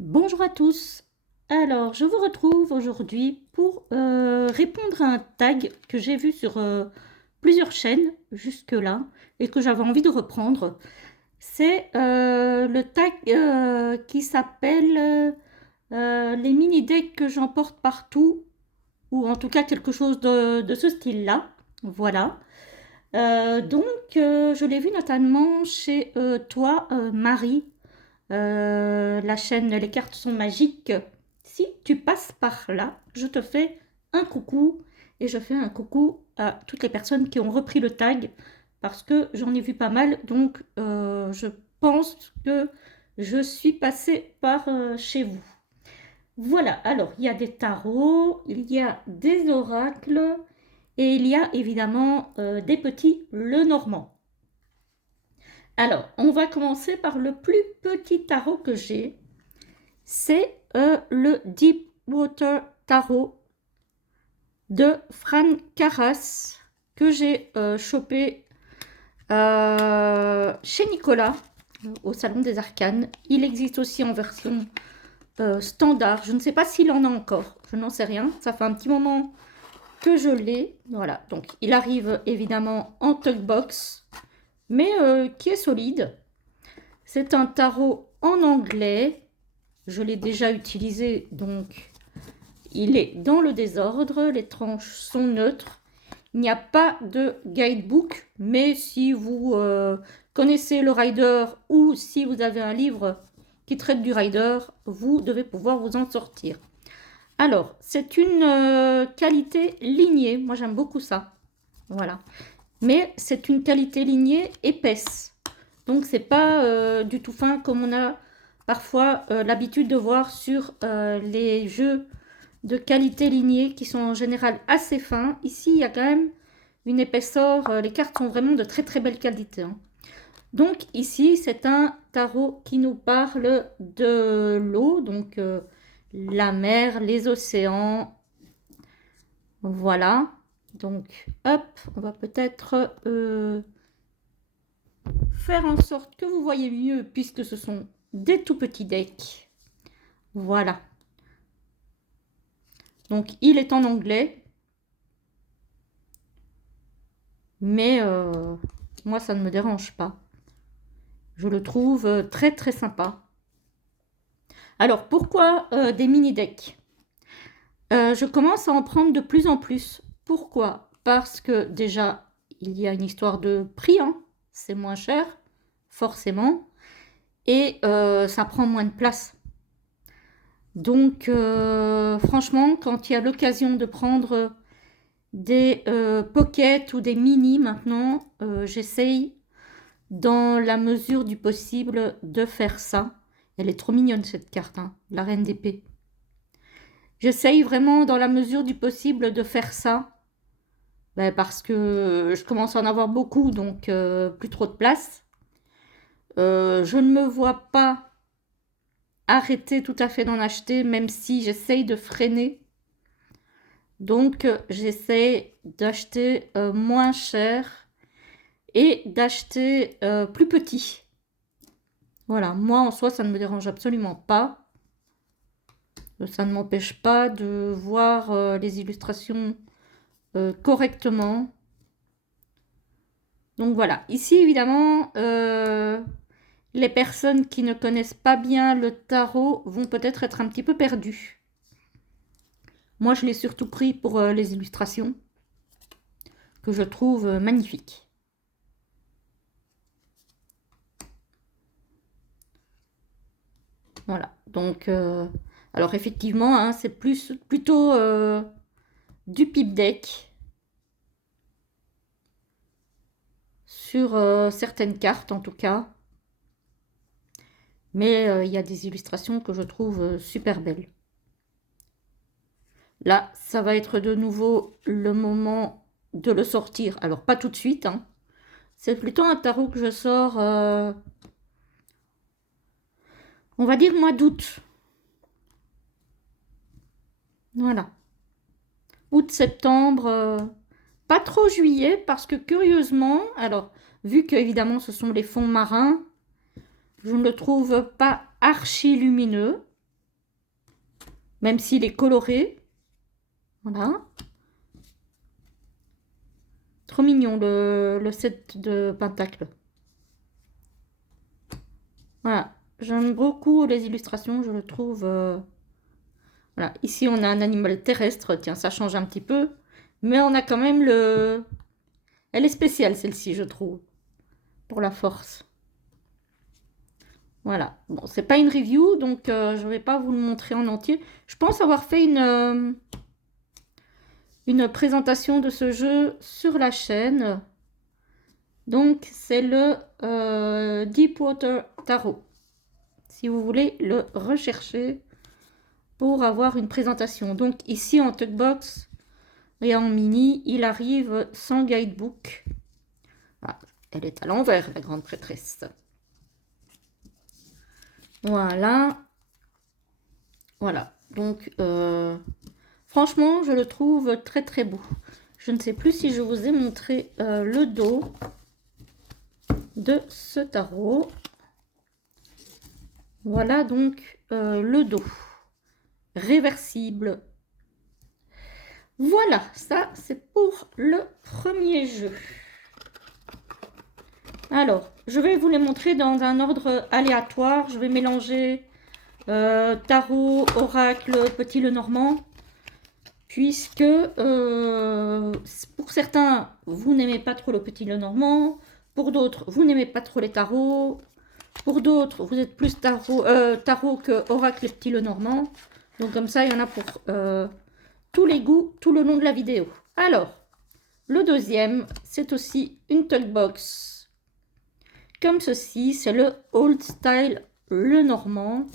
Bonjour à tous. Alors, je vous retrouve aujourd'hui pour répondre à un tag que j'ai vu sur plusieurs chaînes jusque-là et que j'avais envie de reprendre. C'est le tag qui s'appelle les mini-decks que j'emporte partout, ou en tout cas quelque chose de ce style-là. Voilà. Je l'ai vu notamment chez toi, Marie, la chaîne Les cartes sont magiques. Si tu passes par là, je te fais un coucou et je fais un coucou à toutes les personnes qui ont repris le tag parce que j'en ai vu pas mal. Je pense que je suis passée par chez vous. Voilà, alors il y a des tarots, il y a des oracles et il y a évidemment des petits Lenormand. Alors, on va commencer par le plus petit tarot que j'ai. C'est le Deepwater Tarot de Fran Carras que j'ai chopé chez Nicolas au Salon des Arcanes. Il existe aussi en version standard. Je ne sais pas s'il en a encore. Je n'en sais rien. Ça fait un petit moment que je l'ai. Voilà. Donc, il arrive évidemment en box, mais qui est solide. C'est un tarot en anglais. Je l'ai déjà utilisé, donc il est dans le désordre. Les tranches sont neutres. Il n'y a pas de guidebook, mais si vous connaissez le rider ou si vous avez un livre qui traite du rider, vous devez pouvoir vous en sortir. Alors, c'est une qualité lignée. Moi, j'aime beaucoup ça. Voilà. Mais c'est une qualité lignée épaisse. Donc, c'est pas du tout fin comme on a parfois l'habitude de voir sur les jeux de qualité lignée qui sont en général assez fins. Ici, il y a quand même une épaisseur. Les cartes sont vraiment de très très belle qualité, hein. Donc ici, c'est un tarot qui nous parle de l'eau, donc la mer, les océans. Voilà. Donc, hop, on va peut-être faire en sorte que vous voyez mieux puisque ce sont des tout petits decks. Voilà. Donc, il est en anglais. Mais moi, ça ne me dérange pas. Je le trouve très très sympa. Alors, pourquoi des mini-decks? Je commence à en prendre de plus en plus. Pourquoi? Parce que déjà, il y a une histoire de prix, hein. C'est moins cher, forcément. Et ça prend moins de place. Donc, franchement, quand il y a l'occasion de prendre des pockets ou des mini maintenant, j'essaye dans la mesure du possible de faire ça. Elle est trop mignonne cette carte, hein, la reine d'épée. J'essaye vraiment dans la mesure du possible de faire ça. Parce que je commence à en avoir beaucoup, donc plus trop de place. Je ne me vois pas arrêter tout à fait d'en acheter, même si j'essaye de freiner. Donc j'essaie d'acheter moins cher et d'acheter plus petit. Voilà, moi en soi ça ne me dérange absolument pas. Ça ne m'empêche pas de voir les illustrations correctement. Donc voilà, ici évidemment, les personnes qui ne connaissent pas bien le tarot vont peut-être être un petit peu perdues. Moi je l'ai surtout pris pour les illustrations, que je trouve magnifiques. Voilà, donc alors effectivement, hein, c'est plutôt du pipe deck sur certaines cartes en tout cas. Mais il y a des illustrations que je trouve super belles. Là, ça va être de nouveau le moment de le sortir. Alors pas tout de suite, hein. C'est plutôt un tarot que je sors, on va dire mois d'août. Voilà. Août-septembre, pas trop juillet, parce que curieusement, alors, vu que évidemment ce sont les fonds marins, je ne le trouve pas archi lumineux. même s'il est coloré. Voilà. Trop mignon le set de Pentacle. Voilà. J'aime beaucoup les illustrations, je le trouve. Voilà. Ici, on a un animal terrestre. Tiens, ça change un petit peu. Mais on a quand même le... Elle est spéciale, celle-ci, je trouve. Pour la force. Voilà. Bon, c'est pas une review, donc je vais pas vous le montrer en entier. Je pense avoir fait une présentation de ce jeu sur la chaîne. Donc, c'est le Deepwater Tarot. Si vous voulez le rechercher pour avoir une présentation. Donc, ici en Tugbox et en mini, il arrive sans guidebook. Ah, elle est à l'envers, la grande prêtresse. Voilà. Voilà. Donc, franchement, je le trouve très très beau. Je ne sais plus si je vous ai montré le dos de ce tarot. Voilà donc le dos. Réversible. Voilà, ça c'est pour le premier jeu. Alors, je vais vous les montrer dans un ordre aléatoire. Je vais mélanger tarot, oracle, petit Lenormand. Puisque pour certains, vous n'aimez pas trop le petit Lenormand. Pour d'autres, vous n'aimez pas trop les tarots. Pour d'autres, vous êtes plus tarot que oracle et petit Lenormand. Donc comme ça, il y en a pour tous les goûts tout le long de la vidéo. Alors, le deuxième, c'est aussi une Tugbox. Comme ceci, c'est le Old Style Lenormand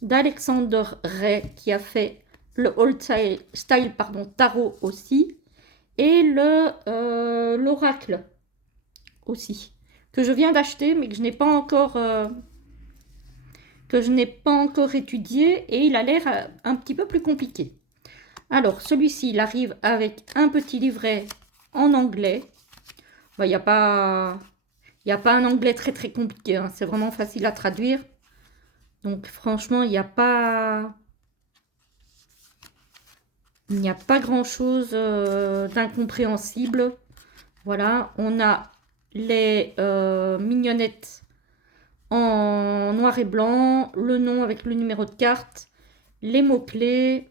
d'Alexander Ray qui a fait le Old Style tarot aussi. Et l'oracle aussi. Que je viens d'acheter mais que je n'ai pas encore... étudié et il a l'air un petit peu plus compliqué. Alors, celui-ci, il arrive avec un petit livret en anglais. Il n'y a pas un anglais très très compliqué, hein. C'est vraiment facile à traduire. Donc, franchement, il n'y a pas grand-chose d'incompréhensible. Voilà, on a les mignonnettes en noir et blanc, le nom avec le numéro de carte, les mots-clés,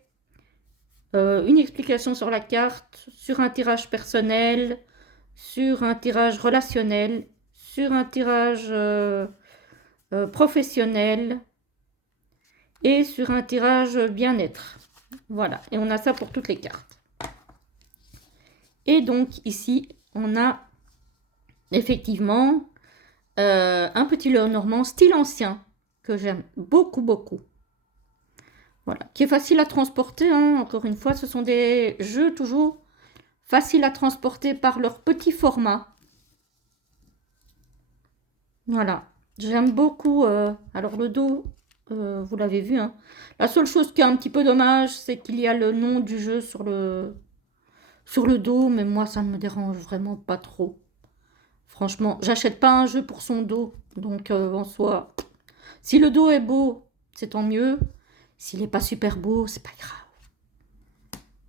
une explication sur la carte, sur un tirage personnel, sur un tirage relationnel, sur un tirage professionnel et sur un tirage bien-être. Voilà, et on a ça pour toutes les cartes. Et donc ici, on a effectivement un petit Lenormand style ancien que j'aime beaucoup, beaucoup. Voilà, qui est facile à transporter, hein. Encore une fois, ce sont des jeux toujours faciles à transporter par leur petit format. Voilà, j'aime beaucoup. Alors le dos, vous l'avez vu, hein. La seule chose qui est un petit peu dommage, c'est qu'il y a le nom du jeu sur le dos, mais moi, ça ne me dérange vraiment pas trop. Franchement, j'achète pas un jeu pour son dos, donc en soi, si le dos est beau, c'est tant mieux. S'il n'est pas super beau, c'est pas grave.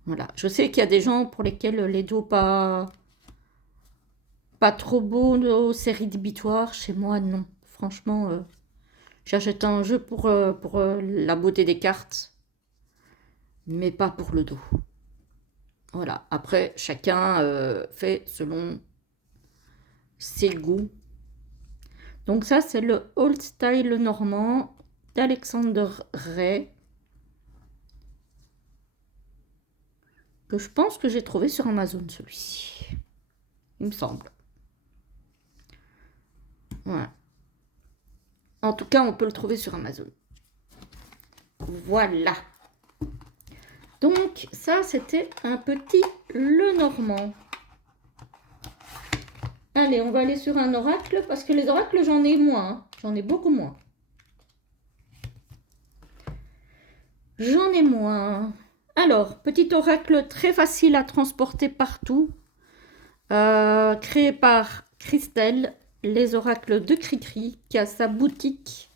Voilà, je sais qu'il y a des gens pour lesquels les dos pas trop beaux aux séries débitoires. Chez moi, non. Franchement, j'achète un jeu pour la beauté des cartes, mais pas pour le dos. Voilà, après, chacun fait selon ses goûts. Donc ça, c'est le Old Style Normand d'Alexander Ray, que je pense que j'ai trouvé sur Amazon, celui-ci. Il me semble. Voilà. En tout cas, on peut le trouver sur Amazon. Voilà. Donc, ça, c'était un petit Lenormand. Allez, on va aller sur un oracle, parce que les oracles, j'en ai moins. Hein. J'en ai beaucoup moins. J'en ai moins. Alors, petit oracle très facile à transporter partout. Créé par Christelle, les oracles de Cricri, qui a sa boutique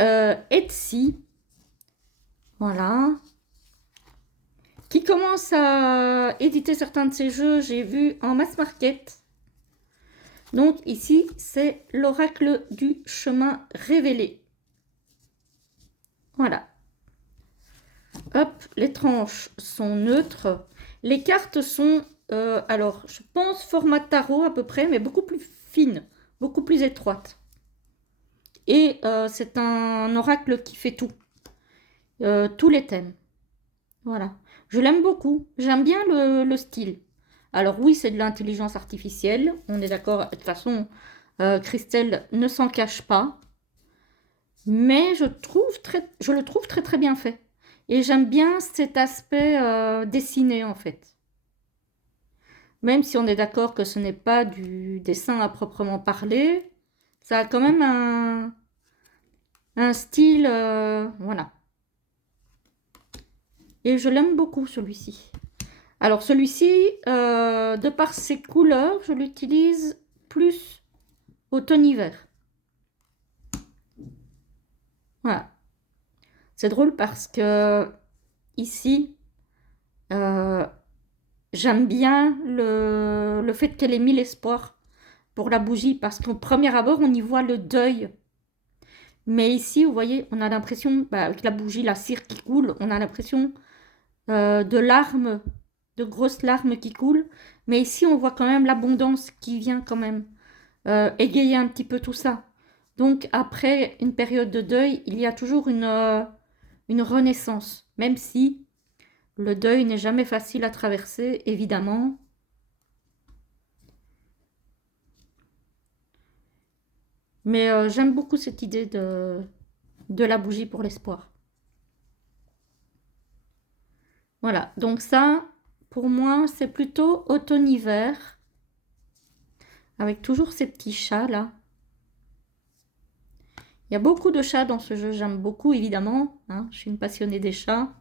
Etsy. Voilà. qui commence à éditer certains de ses jeux, j'ai vu en mass market. Donc ici, c'est l'oracle du chemin révélé. Voilà. Hop, les tranches sont neutres. Les cartes sont, alors, je pense format tarot à peu près, mais beaucoup plus fines, beaucoup plus étroites. Et c'est un oracle qui fait tout. Tous les thèmes. Voilà. Je l'aime beaucoup. J'aime bien le style. Alors oui, c'est de l'intelligence artificielle. On est d'accord. De toute façon, Christelle ne s'en cache pas. Mais je le trouve très très bien fait. Et j'aime bien cet aspect dessiné en fait. Même si on est d'accord que ce n'est pas du dessin à proprement parler, ça a quand même un style, voilà. Et je l'aime beaucoup celui-ci. Alors celui-ci, de par ses couleurs, je l'utilise plus automne-hiver. Voilà. C'est drôle parce que ici, euh, j'aime bien le fait qu'elle ait mis l'espoir pour la bougie parce qu'au premier abord, on y voit le deuil. Mais ici, vous voyez, on a l'impression, avec la bougie, la cire qui coule, on a l'impression de larmes, de grosses larmes qui coulent. Mais ici, on voit quand même l'abondance qui vient quand même égayer un petit peu tout ça. Donc, après une période de deuil, il y a toujours une renaissance, même si le deuil n'est jamais facile à traverser, évidemment. Mais j'aime beaucoup cette idée de la bougie pour l'espoir. Voilà, donc ça, pour moi, c'est plutôt automne-hiver, avec toujours ces petits chats là. Il y a beaucoup de chats dans ce jeu, j'aime beaucoup évidemment, hein, je suis une passionnée des chats.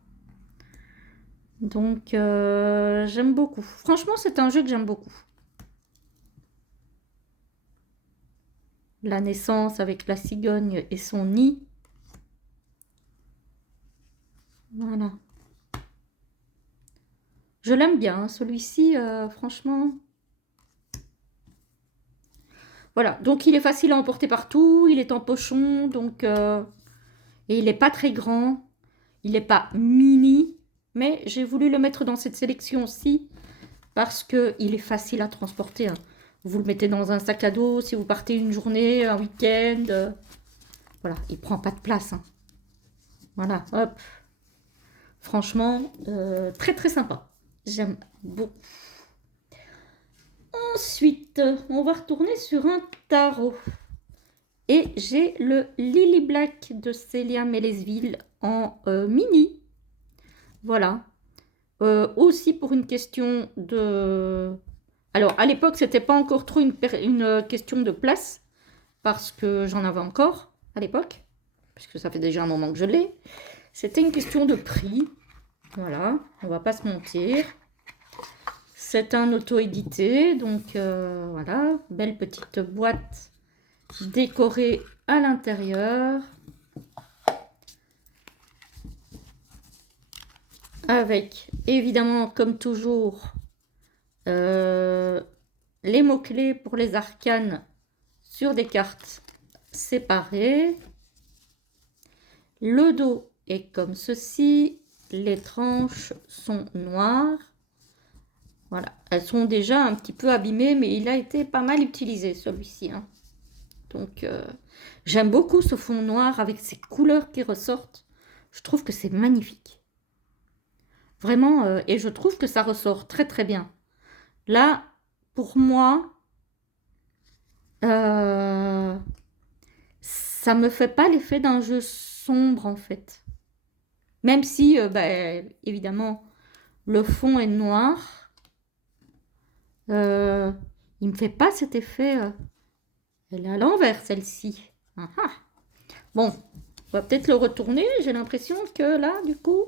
Donc j'aime beaucoup. Franchement, c'est un jeu que j'aime beaucoup. La naissance avec la cigogne et son nid. Voilà. Je l'aime bien, hein, celui-ci, franchement. Voilà, donc il est facile à emporter partout, il est en pochon, donc et il n'est pas très grand, il n'est pas mini, mais j'ai voulu le mettre dans cette sélection aussi parce qu'il est facile à transporter, hein. Vous le mettez dans un sac à dos si vous partez une journée, un week-end. Voilà, il prend pas de place, hein. Voilà, hop. Franchement, très très sympa. J'aime beaucoup. Ensuite, on va retourner sur un tarot. Et j'ai le Lily Black de Célia Mélesville en mini. Voilà. Aussi pour une question de... Alors, à l'époque, c'était pas encore trop une question de place, parce que j'en avais encore à l'époque, puisque ça fait déjà un moment que je l'ai. C'était une question de prix. Voilà, on va pas se mentir. C'est un auto-édité, donc voilà, belle petite boîte décorée à l'intérieur. Avec, évidemment, comme toujours, les mots-clés pour les arcanes sur des cartes séparées. Le dos est comme ceci. Les tranches sont noires. Voilà, elles sont déjà un petit peu abîmées, mais il a été pas mal utilisé celui-ci, hein. Donc, j'aime beaucoup ce fond noir avec ces couleurs qui ressortent. Je trouve que c'est magnifique. Vraiment, et je trouve que ça ressort très très bien. Là, pour moi, ça me fait pas l'effet d'un jeu sombre en fait. Même si, évidemment, le fond est noir, il me fait pas cet effet. Elle est à l'envers celle-ci. Ah ah. Bon, on va peut-être le retourner. J'ai l'impression que là, du coup,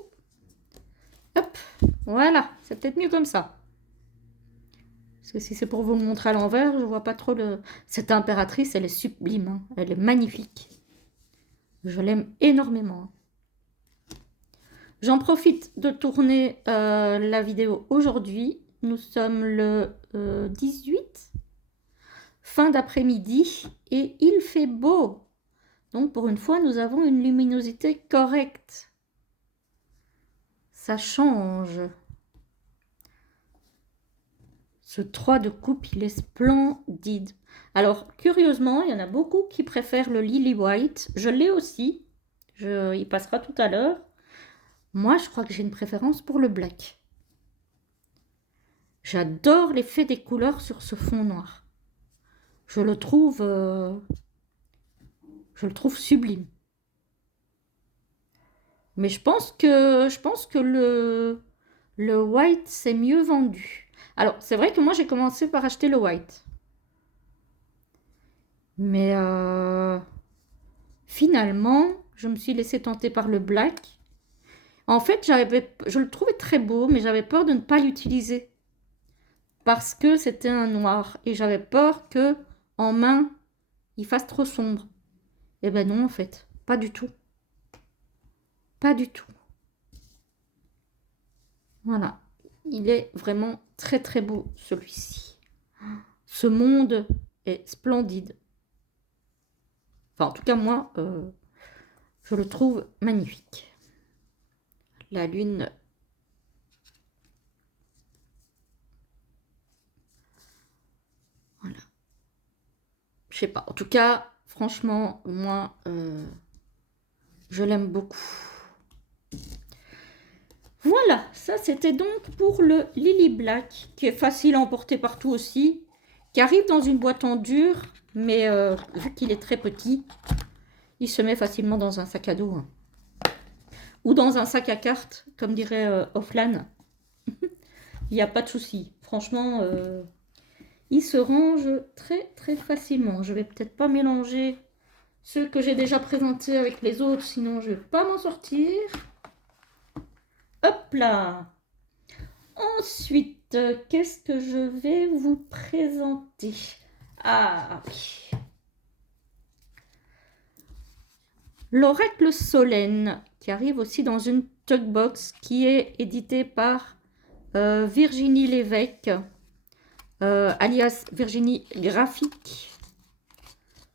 hop, voilà, c'est peut-être mieux comme ça. Parce que si c'est pour vous le montrer à l'envers, je vois pas trop le... Cette impératrice, elle est sublime, hein. Elle est magnifique. Je l'aime énormément. J'en profite de tourner la vidéo aujourd'hui. Nous sommes le 18, fin d'après-midi, et il fait beau. Donc pour une fois, nous avons une luminosité correcte. Ça change. Ce 3 de coupe, il est splendide. Alors, curieusement, il y en a beaucoup qui préfèrent le Lily White. Je l'ai aussi. Il passera tout à l'heure. Moi, je crois que j'ai une préférence pour le black. J'adore l'effet des couleurs sur ce fond noir. Je le trouve sublime. Mais je pense que le white, c'est mieux vendu. Alors, c'est vrai que moi, j'ai commencé par acheter le white. Mais finalement, je me suis laissée tenter par le black. En fait, je le trouvais très beau, mais j'avais peur de ne pas l'utiliser. Parce que c'était un noir. Et j'avais peur que, en main, il fasse trop sombre. Eh ben non, en fait. Pas du tout. Pas du tout. Voilà. Il est vraiment très très beau, celui-ci. Ce monde est splendide. Enfin, en tout cas, moi, je le trouve magnifique. La lune. Voilà. Je sais pas. En tout cas, franchement, moi, je l'aime beaucoup. Voilà, ça c'était donc pour le Lily Black, qui est facile à emporter partout aussi, qui arrive dans une boîte en dur, mais vu qu'il est très petit, il se met facilement dans un sac à dos. Hein. Ou dans un sac à cartes, comme dirait Offlan. Il n'y a pas de souci. Franchement, il se range très très facilement. Je vais peut-être pas mélanger ceux que j'ai déjà présentés avec les autres, sinon je vais pas m'en sortir. Hop là! Ensuite, qu'est-ce que je vais vous présenter? Ah oui. L'oracle Solène, qui arrive aussi dans une Tugbox, qui est édité par Virginie Lévesque, alias Virginie Graphique,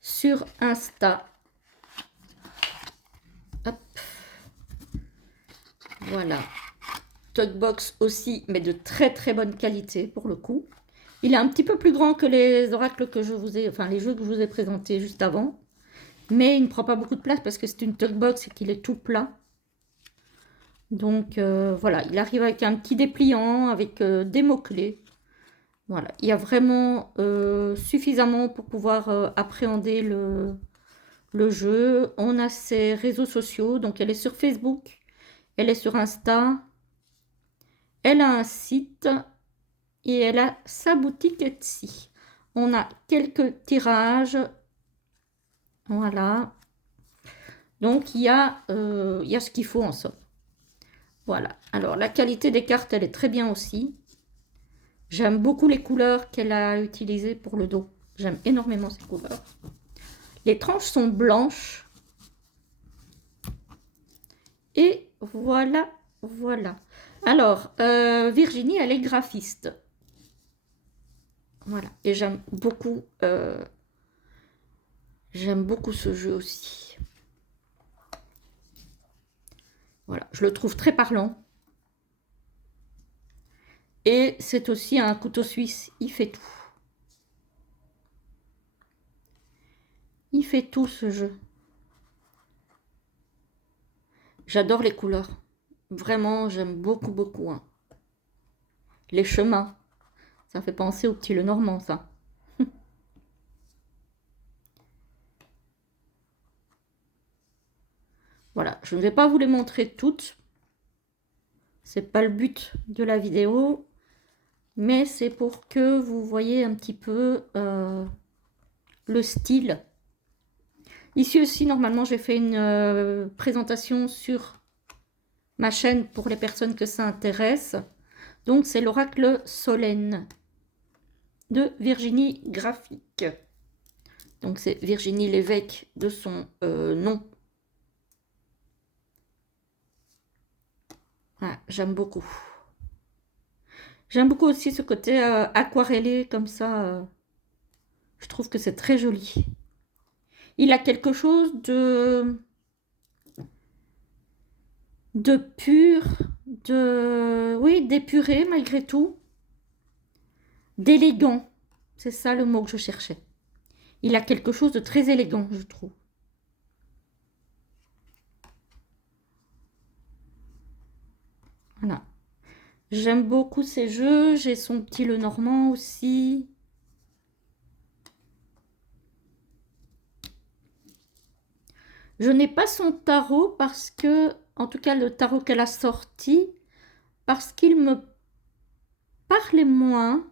sur Insta. Hop. Voilà. Tugbox aussi, mais de très très bonne qualité pour le coup. Il est un petit peu plus grand que les oracles que je vous ai, enfin les jeux que je vous ai présentés juste avant. Mais il ne prend pas beaucoup de place parce que c'est une Tugbox et qu'il est tout plat. Donc voilà, il arrive avec un petit dépliant, avec des mots-clés. Voilà, il y a vraiment suffisamment pour pouvoir appréhender le jeu. On a ses réseaux sociaux, donc elle est sur Facebook, elle est sur Insta, elle a un site et elle a sa boutique Etsy. On a quelques tirages, voilà. Donc il y a ce qu'il faut en somme. Voilà. Alors la qualité des cartes, elle est très bien aussi. J'aime beaucoup les couleurs qu'elle a utilisées pour le dos. J'aime énormément ces couleurs. Les tranches sont blanches. Et voilà, voilà. Alors, Virginie, elle est graphiste. Voilà. Et j'aime beaucoup ce jeu aussi. Voilà. Je le trouve très parlant. Et c'est aussi un couteau suisse. Il fait tout. Il fait tout ce jeu. J'adore les couleurs. Vraiment, j'aime beaucoup, beaucoup. Hein. Les chemins. Ça fait penser au petit Lenormand, ça. Voilà, je ne vais pas vous les montrer toutes. C'est pas le but de la vidéo. Mais c'est pour que vous voyez un petit peu le style. Ici aussi, normalement, j'ai fait une présentation sur ma chaîne pour les personnes que ça intéresse. Donc, c'est l'oracle Solène de Virginie Graphique. Donc, c'est Virginie Lévesque de son nom. j'aime beaucoup. J'aime beaucoup aussi ce côté aquarellé comme ça. Je trouve que c'est très joli. Il a quelque chose de pur, oui, d'épuré malgré tout, d'élégant. C'est ça le mot que je cherchais. Il a quelque chose de très élégant, je trouve. Voilà. J'aime beaucoup ces jeux. J'ai son petit Lenormand aussi. Je n'ai pas son tarot parce que, en tout cas le tarot qu'elle a sorti, parce qu'il me parlait moins.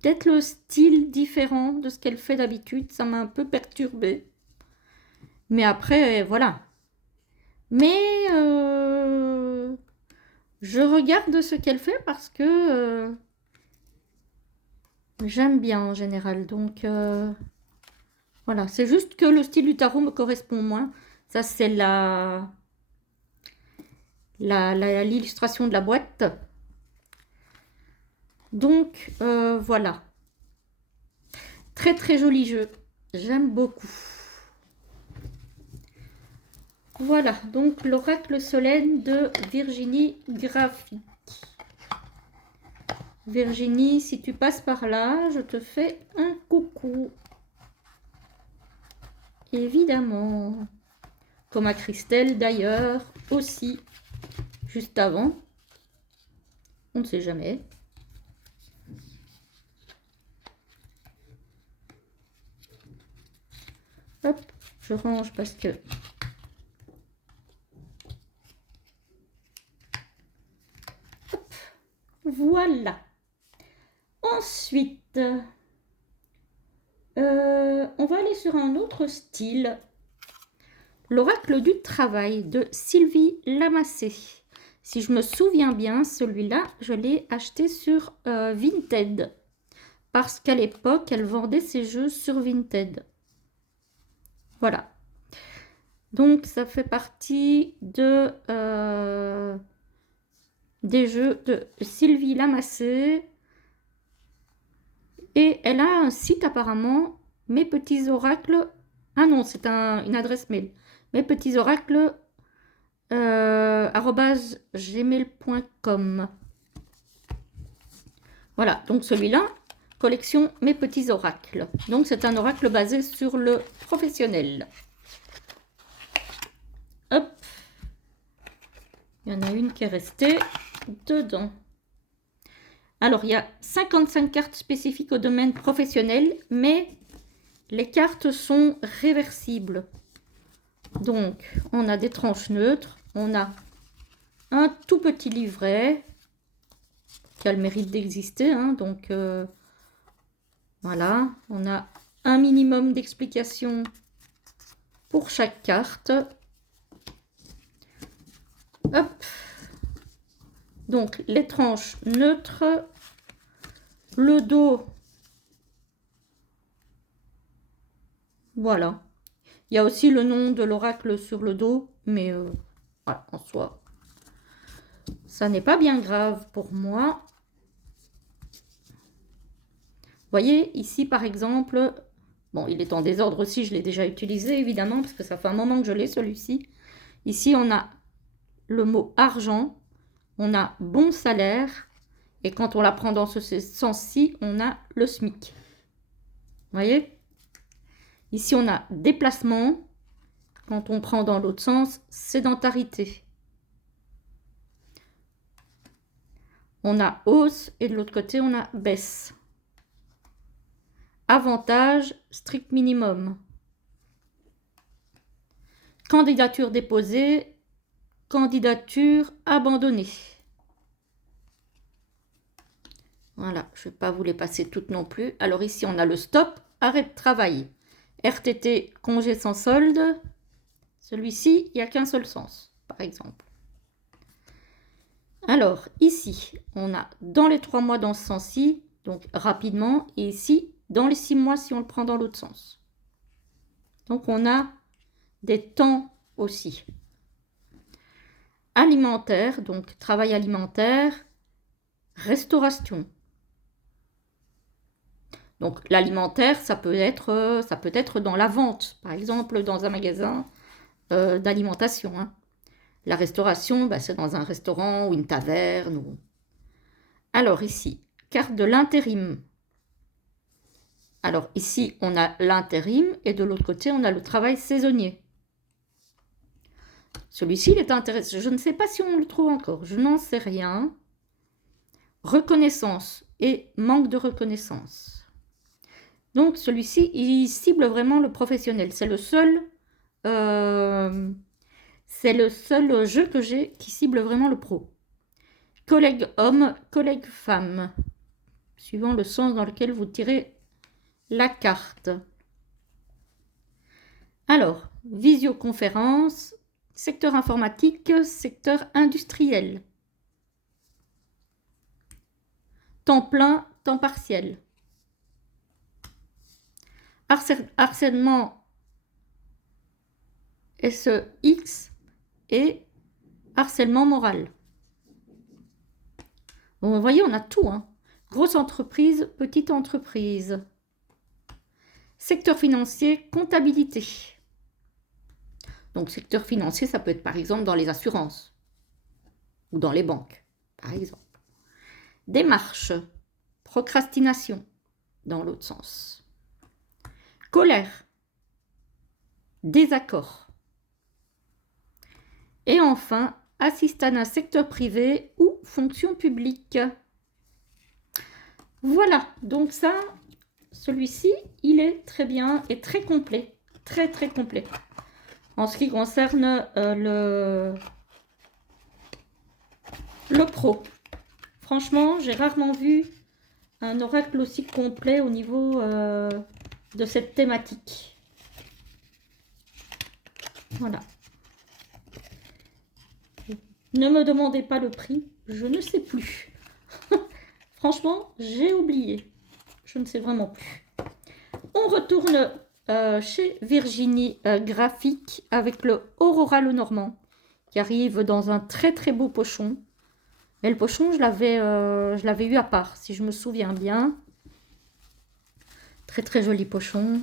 Peut-être le style différent de ce qu'elle fait d'habitude, ça m'a un peu perturbée. Mais après, voilà. Mais je regarde ce qu'elle fait parce que j'aime bien en général. Donc voilà, c'est juste que le style du tarot me correspond moins. Ça, c'est l'illustration de la boîte. Donc voilà. Très très joli jeu. J'aime beaucoup. Voilà, donc l'oracle solenne de Virginie Graphique. Virginie, si tu passes par là, je te fais un coucou. Évidemment. Comme à Christelle d'ailleurs, aussi. Juste avant. On ne sait jamais. Hop, je range parce que... Hop, voilà. Ensuite, on va aller sur un autre style. L'oracle du travail de Sylvie Lamassé. Si je me souviens bien, celui-là, je l'ai acheté sur Vinted. Parce qu'à l'époque, elle vendait ses jeux sur Vinted. Voilà. Donc, ça fait partie de, des jeux de Sylvie Lamassé. Et elle a un site apparemment, Mes Petits Oracles. Ah non, c'est une adresse mail. Mes Petits Oracles @gmail.com. Voilà, donc celui-là, collection Mes Petits Oracles. Donc c'est un oracle basé sur le professionnel. Hop. Il y en a une qui est restée dedans. Alors, il y a 55 cartes spécifiques au domaine professionnel, mais les cartes sont réversibles. Donc, on a des tranches neutres, on a un tout petit livret qui a le mérite d'exister. Hein, donc, voilà, on a un minimum d'explications pour chaque carte. Hop. Donc, les tranches neutres, le dos, voilà. Il y a aussi le nom de l'oracle sur le dos, mais voilà, en soi, ça n'est pas bien grave pour moi. Vous voyez, ici, par exemple, bon, il est en désordre aussi, je l'ai déjà utilisé, évidemment, parce que ça fait un moment que je l'ai, celui-ci. Ici, on a le mot argent, on a bon salaire, et quand on la prend dans ce sens-ci, on a le SMIC. Vous voyez? Ici, on a déplacement. Quand on prend dans l'autre sens, sédentarité. On a hausse et de l'autre côté, on a baisse. Avantage, strict minimum. Candidature déposée, candidature abandonnée. Voilà, je ne vais pas vous les passer toutes non plus. Alors ici, on a le stop, arrêt de travail. RTT, congé sans solde. Celui-ci, il n'y a qu'un seul sens, par exemple. Alors, ici, on a dans les 3 mois dans ce sens-ci, donc rapidement, et ici, dans les 6 mois si on le prend dans l'autre sens. Donc, on a des temps aussi. alimentaire, donc travail alimentaire, restauration. Donc l'alimentaire, ça peut être dans la vente, par exemple dans un magasin d'alimentation, hein. La restauration, bah, c'est dans un restaurant ou une taverne. Alors ici, carte de l'intérim. Alors ici, on a l'intérim et de l'autre côté, on a le travail saisonnier. Celui-ci, il est intéressant. Je ne sais pas si on le trouve encore. Je n'en sais rien. Reconnaissance et manque de reconnaissance. Donc celui-ci, il cible vraiment le professionnel. C'est le seul jeu que j'ai qui cible vraiment le pro. Collègue homme, collègue femme. Suivant le sens dans lequel vous tirez la carte. Alors, visioconférence, secteur informatique, secteur industriel. Temps plein, temps partiel. Harcèlement SEX et harcèlement moral. Bon, vous voyez, on a tout, hein. Grosse entreprise, petite entreprise. Secteur financier, comptabilité. Donc, secteur financier, ça peut être par exemple dans les assurances ou dans les banques, par exemple. Démarche, procrastination, dans l'autre sens. Colère, désaccord. Et enfin, assistanat secteur privé ou fonction publique. Voilà, donc ça, celui-ci, il est très bien et très complet. Très, très complet. En ce qui concerne le pro. Franchement, j'ai rarement vu un oracle aussi complet au niveau de cette thématique. Voilà. Ne me demandez pas le prix, je ne sais plus. Franchement, j'ai oublié. Je ne sais vraiment plus. On retourne chez Virginie Graphique avec le Aurora Lenormand qui arrive dans un très très beau pochon. Mais le pochon, je l'avais eu à part, si je me souviens bien. Très très joli pochon.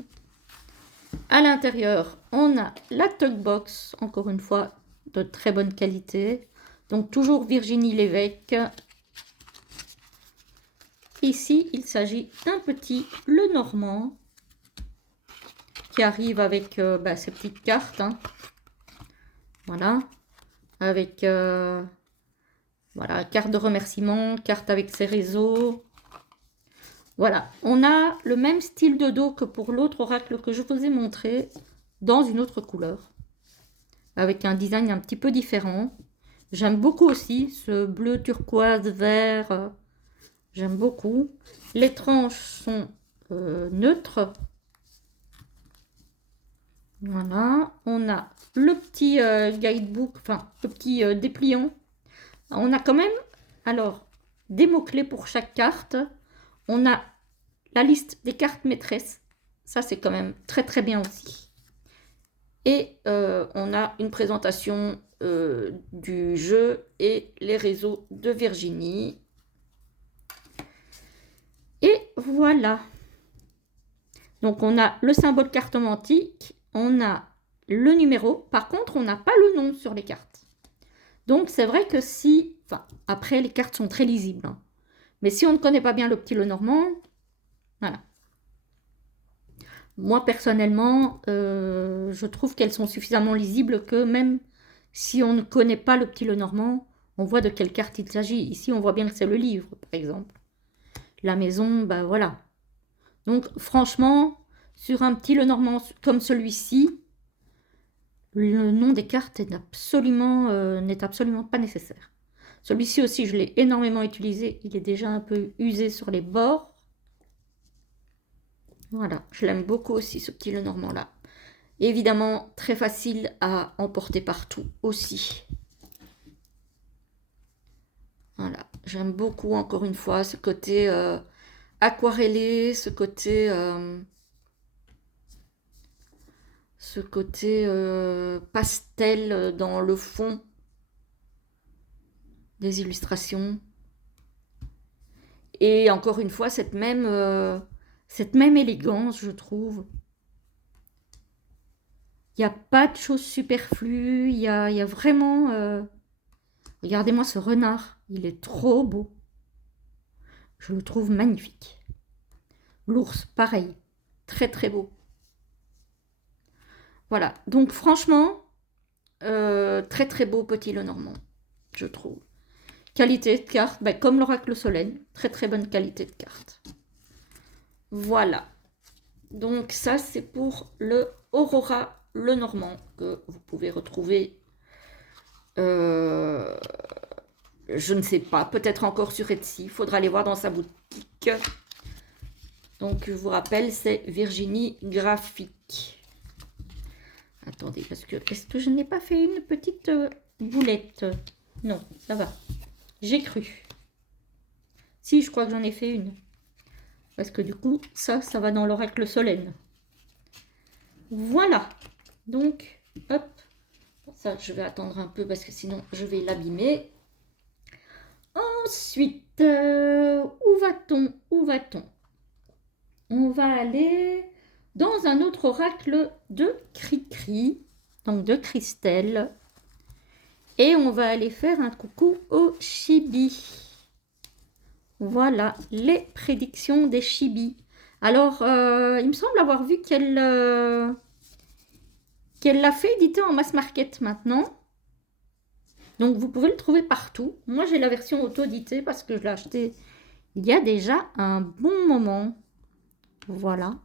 À l'intérieur, on a la Tugbox, encore une fois, de très bonne qualité. Donc toujours Virginie Lévesque. Ici, il s'agit d'un petit Lenormand qui arrive avec ces petites cartes. Hein. Voilà. Avec voilà, carte de remerciement, carte avec ses réseaux. Voilà. On a le même style de dos que pour l'autre oracle que je vous ai montré dans une autre couleur. Avec un design un petit peu différent. J'aime beaucoup aussi ce bleu turquoise vert. J'aime beaucoup. Les tranches sont neutres. Voilà. On a le petit guidebook, enfin le petit dépliant. On a quand même, alors, des mots-clés pour chaque carte. On a la liste des cartes maîtresses. Ça, c'est quand même très très bien aussi. Et on a une présentation du jeu et les réseaux de Virginie. Et voilà. Donc on a le symbole cartomantique, on a le numéro. Par contre, on n'a pas le nom sur les cartes. Donc c'est vrai que si... Enfin, après, les cartes sont très lisibles. Hein. Mais si on ne connaît pas bien le petit Lenormand, voilà. Moi, personnellement, je trouve qu'elles sont suffisamment lisibles que même si on ne connaît pas le petit Lenormand, on voit de quelle carte il s'agit. Ici, on voit bien que c'est le livre, par exemple. La maison, bah voilà. Donc, franchement, sur un petit Lenormand comme celui-ci, le nom des cartes n'est absolument pas nécessaire. Celui-ci aussi, je l'ai énormément utilisé. Il est déjà un peu usé sur les bords. Voilà, je l'aime beaucoup aussi, ce petit Lenormand-là. Évidemment, très facile à emporter partout aussi. Voilà, j'aime beaucoup, encore une fois, ce côté aquarellé, ce côté pastel dans le fond. des illustrations. Et encore une fois, cette même élégance, je trouve. Il n'y a pas de choses superflues, il y a vraiment... regardez-moi ce renard, il est trop beau. Je le trouve magnifique. L'ours, pareil, très très beau. Voilà, donc franchement, très très beau petit Lenormand, je trouve. Qualité de carte, ben, comme l'oracle Solène, très très bonne qualité de carte. Voilà, donc ça c'est pour le Aurora Lenormand que vous pouvez retrouver, je ne sais pas, peut-être encore sur Etsy, il faudra aller voir dans sa boutique. Donc je vous rappelle, c'est Virginie Graphique. Attendez, parce que est-ce que je n'ai pas fait une petite boulette? Non, ça va. J'ai cru. Si, je crois que j'en ai fait une. Parce que du coup, ça va dans l'oracle Solène. Voilà. Donc, hop. Ça, je vais attendre un peu parce que sinon, je vais l'abîmer. Ensuite, où va-t-on? Où va-t-on? On va aller dans un autre oracle de Cricri, donc de Christelle. Et on va aller faire un coucou au Chibi. Voilà, les prédictions des Chibi. Alors, il me semble avoir vu qu'elle l'a fait éditer en mass market maintenant. Donc, vous pouvez le trouver partout. Moi, j'ai la version auto-éditée parce que je l'ai acheté il y a déjà un bon moment. Voilà.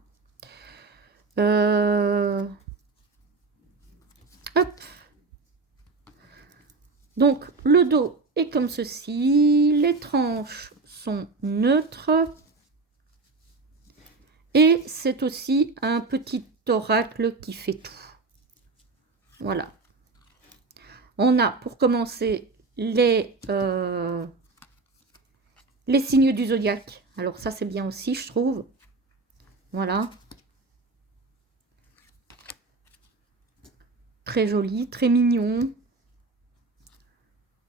Hop. Donc, le dos est comme ceci. Les tranches sont neutres. Et c'est aussi un petit oracle qui fait tout. Voilà. On a pour commencer les signes du zodiaque. Alors ça c'est bien aussi je trouve. Voilà. Très joli, très mignon.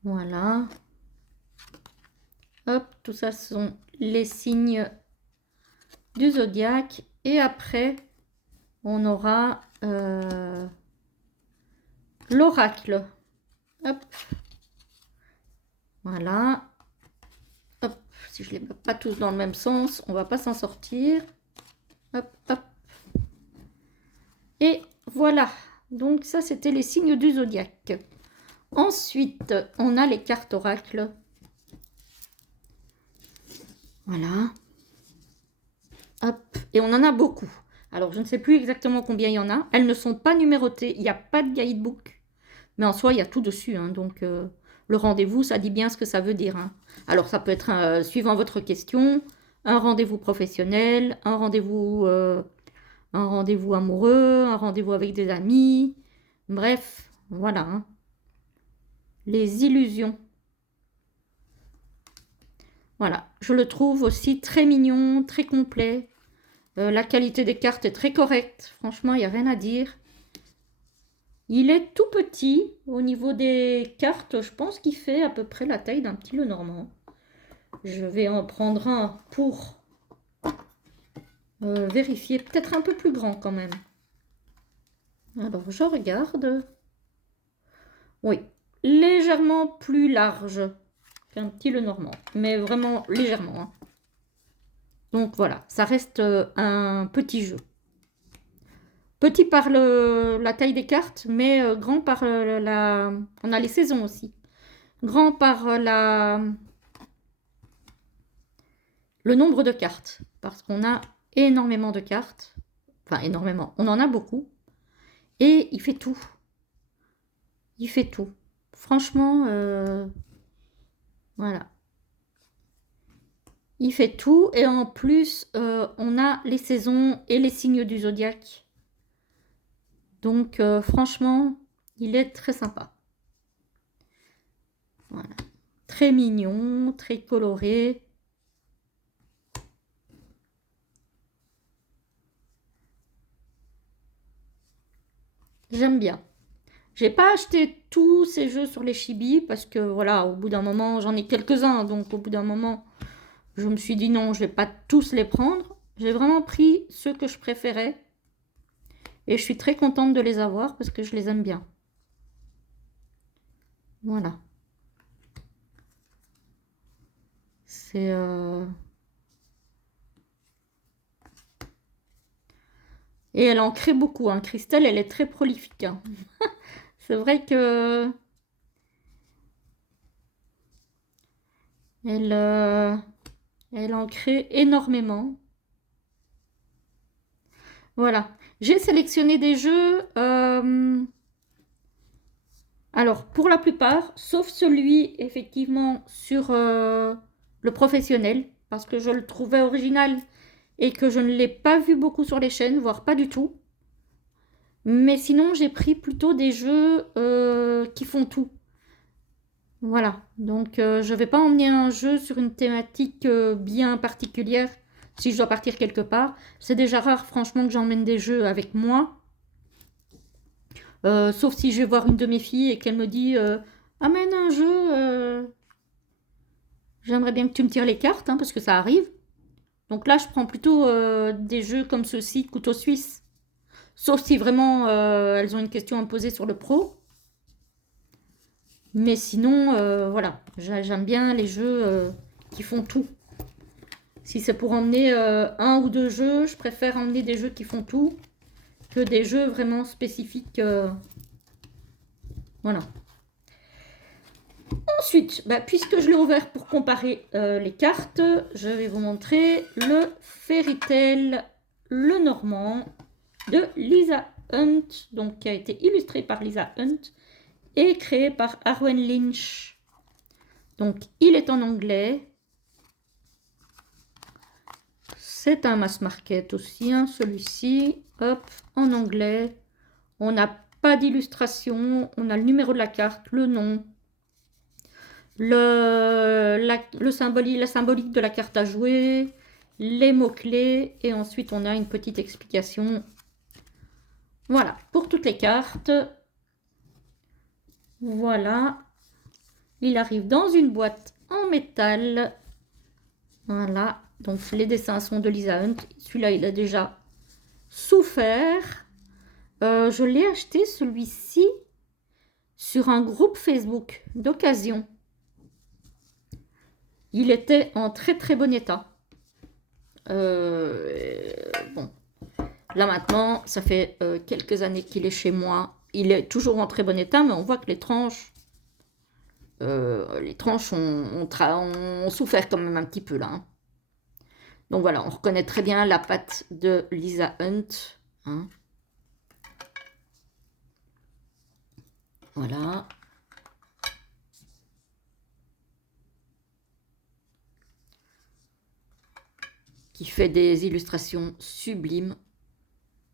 Voilà. Hop, tout ça sont les signes du zodiaque. Et après, on aura l'oracle. Hop. Voilà. Hop. Si je ne les mets pas tous dans le même sens, on va pas s'en sortir. Hop, hop. Et voilà. Donc ça, c'était les signes du zodiaque. Ensuite, on a les cartes oracles. Voilà. Hop. Et on en a beaucoup. Alors, je ne sais plus exactement combien il y en a. Elles ne sont pas numérotées. Il n'y a pas de guidebook. Mais en soi, il y a tout dessus. Hein. Donc, le rendez-vous, ça dit bien ce que ça veut dire. Hein. Alors, ça peut être, suivant votre question, un rendez-vous professionnel, un rendez-vous amoureux, un rendez-vous avec des amis. Bref, voilà. Hein. Les illusions. Voilà, je le trouve aussi très mignon, très complet. La qualité des cartes est très correcte. Franchement, il n'y a rien à dire. Il est tout petit au niveau des cartes. Je pense qu'il fait à peu près la taille d'un petit Lenormand. Je vais en prendre un pour vérifier. Peut-être un peu plus grand quand même. Alors, je regarde. Oui, légèrement plus large qu'un petit Lenormand. Mais vraiment légèrement. Hein. Donc voilà, ça reste un petit jeu. Petit par la taille des cartes, mais grand par la... On a les saisons aussi. Grand par le nombre de cartes. Parce qu'on a énormément de cartes. Enfin, énormément. On en a beaucoup. Et il fait tout. Il fait tout. Franchement, voilà. Il fait tout. Et en plus, on a les saisons et les signes du zodiaque. Donc, franchement, il est très sympa. Voilà. Très mignon, très coloré. J'aime bien. J'ai pas acheté tous ces jeux sur les Chibi parce que voilà, au bout d'un moment, j'en ai quelques-uns, donc au bout d'un moment, je me suis dit non, je vais pas tous les prendre. J'ai vraiment pris ceux que je préférais et je suis très contente de les avoir parce que je les aime bien. Voilà. C'est Et elle en crée beaucoup, hein. Christelle, elle est très prolifique, hein. C'est vrai que elle, euh, elle en crée énormément. Voilà. J'ai sélectionné des jeux. Alors, pour la plupart, sauf celui, effectivement, sur le professionnel, parce que je le trouvais original et que je ne l'ai pas vu beaucoup sur les chaînes, voire pas du tout. Mais sinon, j'ai pris plutôt des jeux qui font tout. Voilà. Donc, je ne vais pas emmener un jeu sur une thématique bien particulière si je dois partir quelque part. C'est déjà rare, franchement, que j'emmène des jeux avec moi. Sauf si je vais voir une de mes filles et qu'elle me dit amène un jeu, j'aimerais bien que tu me tires les cartes, hein, parce que ça arrive. Donc là, je prends plutôt des jeux comme ceux-ci, couteau suisse. Sauf si vraiment elles ont une question à me poser sur le pro. Mais sinon, voilà, j'aime bien les jeux qui font tout. Si c'est pour emmener un ou deux jeux, je préfère emmener des jeux qui font tout que des jeux vraiment spécifiques. Voilà. Ensuite, bah, puisque je l'ai ouvert pour comparer les cartes, je vais vous montrer le Fairy Tail Le Normand de Lisa Hunt, donc qui a été illustré par Lisa Hunt et créé par Arwen Lynch. Donc il est en anglais. C'est un mass market aussi, hein, celui-ci. Hop, en anglais. On n'a pas d'illustration, on a le numéro de la carte, le nom, la symbolique de la carte à jouer, les mots-clés, et ensuite on a une petite explication. Voilà, pour toutes les cartes. Voilà. Il arrive dans une boîte en métal. Voilà. Donc les dessins sont de Lisa Hunt. Celui-là, il a déjà souffert. Je l'ai acheté celui-ci sur un groupe Facebook d'occasion. Il était en très très bon état. Bon, là maintenant, ça fait quelques années qu'il est chez moi. Il est toujours en très bon état, mais on voit que les tranches ont souffert quand même un petit peu là, hein. Donc voilà, on reconnaît très bien la patte de Lisa Hunt, hein. Voilà. Qui fait des illustrations sublimes.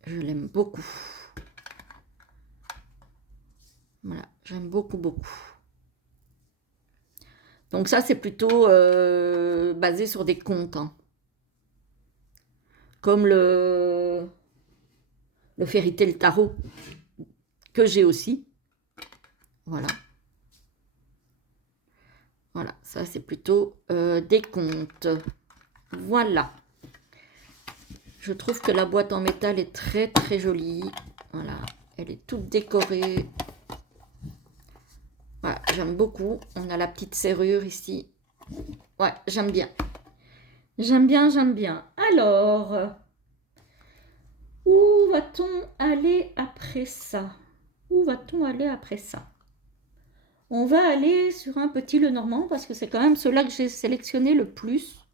Je l'aime beaucoup. Voilà, j'aime beaucoup, beaucoup. Donc ça, c'est plutôt basé sur des contes, hein. Comme le Fairy Tail Tarot, que j'ai aussi. Voilà. Voilà, ça c'est plutôt des contes. Voilà. Je trouve que la boîte en métal est très très jolie. Voilà, elle est toute décorée. Voilà, j'aime beaucoup. On a la petite serrure ici. Ouais, j'aime bien. J'aime bien, j'aime bien. Alors, où va-t-on aller après ça? Où va-t-on aller après ça? On va aller sur un petit Lenormand parce que c'est quand même ceux-là que j'ai sélectionné le plus.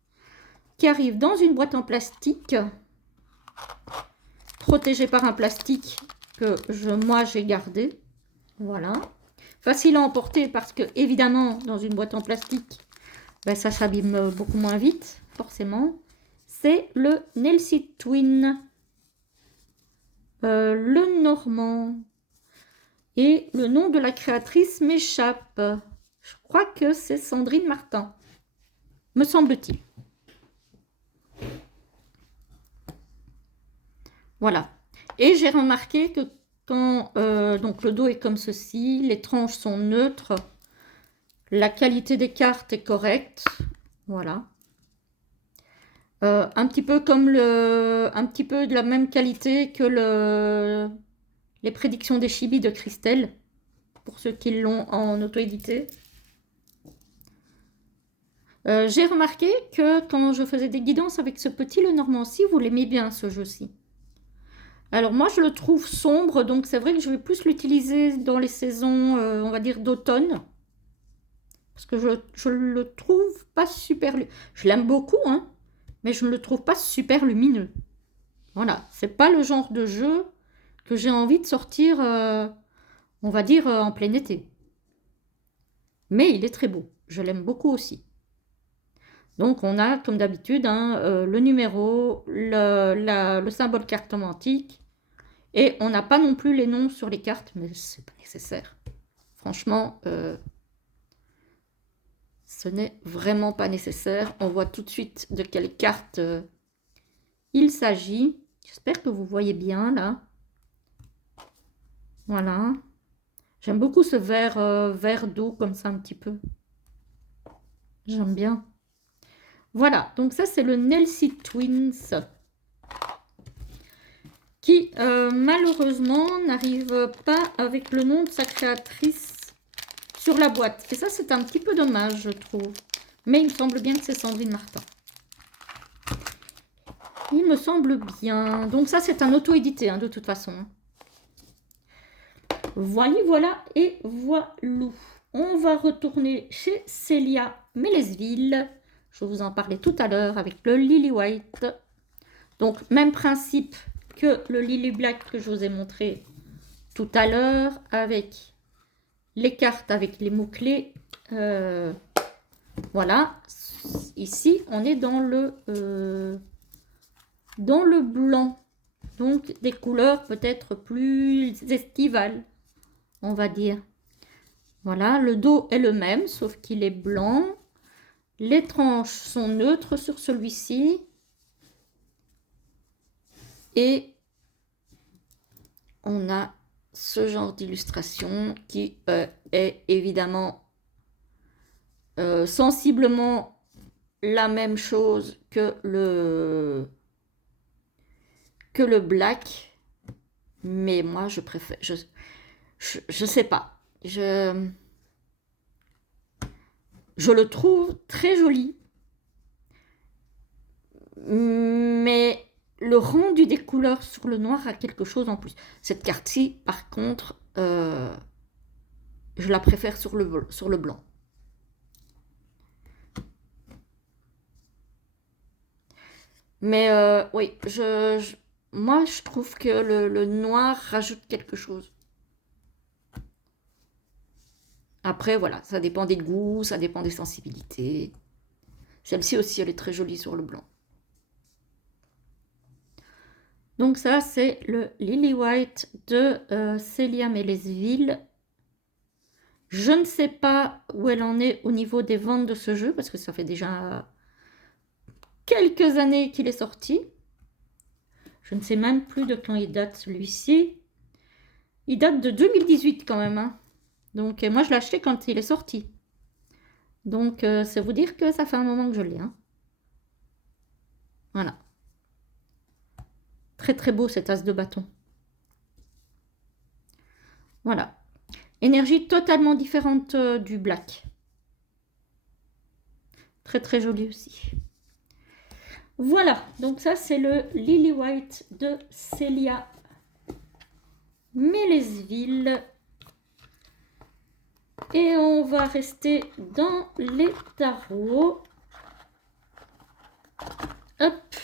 Qui arrive dans une boîte en plastique. Protégé par un plastique que moi j'ai gardé. Voilà. Facile à emporter parce que évidemment dans une boîte en plastique, ben, ça s'abîme beaucoup moins vite, forcément. C'est le Nelsie Twin. Le Normand. Et le nom de la créatrice m'échappe. Je crois que c'est Sandrine Martin. Me semble-t-il. Voilà. Et j'ai remarqué que quand donc le dos est comme ceci, les tranches sont neutres, la qualité des cartes est correcte, voilà. Un petit peu comme un petit peu de la même qualité que les prédictions des Chibi de Christelle, pour ceux qui l'ont en auto-édité. J'ai remarqué que quand je faisais des guidances avec ce petit Lenormand-ci, vous l'aimez bien ce jeu-ci. Alors moi je le trouve sombre, donc c'est vrai que je vais plus l'utiliser dans les saisons, on va dire d'automne. Parce que je le trouve pas super... Je l'aime beaucoup, hein, mais je ne le trouve pas super lumineux. Voilà, c'est pas le genre de jeu que j'ai envie de sortir, on va dire, en plein été. Mais il est très beau, je l'aime beaucoup aussi. Donc on a, comme d'habitude, hein, le numéro, le symbole cartomantique, et on n'a pas non plus les noms sur les cartes, mais c'est pas nécessaire. Franchement, ce n'est vraiment pas nécessaire. On voit tout de suite de quelle carte il s'agit. J'espère que vous voyez bien là. Voilà. J'aime beaucoup ce vert d'eau comme ça un petit peu. J'aime bien. Voilà, donc ça c'est le Nelsie Twins qui malheureusement n'arrive pas avec le nom de sa créatrice sur la boîte. Et ça c'est un petit peu dommage je trouve. Mais il me semble bien que c'est Sandrine Martin. Il me semble bien. Donc ça c'est un auto-édité hein, de toute façon. Voilà et voilou. On va retourner chez Célia Mélesville. Je vous en parlais tout à l'heure avec le Lily White. Donc, même principe que le Lily Black que je vous ai montré tout à l'heure avec les cartes, avec les mots-clés. Voilà. Ici, on est dans le blanc. Donc, des couleurs peut-être plus estivales, on va dire. Voilà, le dos est le même, sauf qu'il est blanc. Les tranches sont neutres sur celui-ci. Et on a ce genre d'illustration qui est évidemment sensiblement la même chose que le black. Mais moi, je préfère... Je sais pas. Je le trouve très joli. Mais le rendu des couleurs sur le noir a quelque chose en plus. Cette carte-ci, par contre, je la préfère sur le blanc. Mais oui, moi, je trouve que le noir rajoute quelque chose. Après, voilà, ça dépend des goûts, ça dépend des sensibilités. Celle-ci aussi, elle est très jolie sur le blanc. Donc ça, c'est le Lily White de Célia Mélesville. Je ne sais pas où elle en est au niveau des ventes de ce jeu, parce que ça fait déjà quelques années qu'il est sorti. Je ne sais même plus de quand il date celui-ci. Il date de 2018 quand même. Hein. Donc moi, je l'ai acheté quand il est sorti. Donc c'est vous dire que ça fait un moment que je l'ai. Hein. Voilà. Très très beau cet as de bâton. Voilà. Énergie totalement différente du black. Très très joli aussi. Voilà, donc ça c'est le Lily White de Célia Mélesville. Et on va rester dans les tarots. Hop.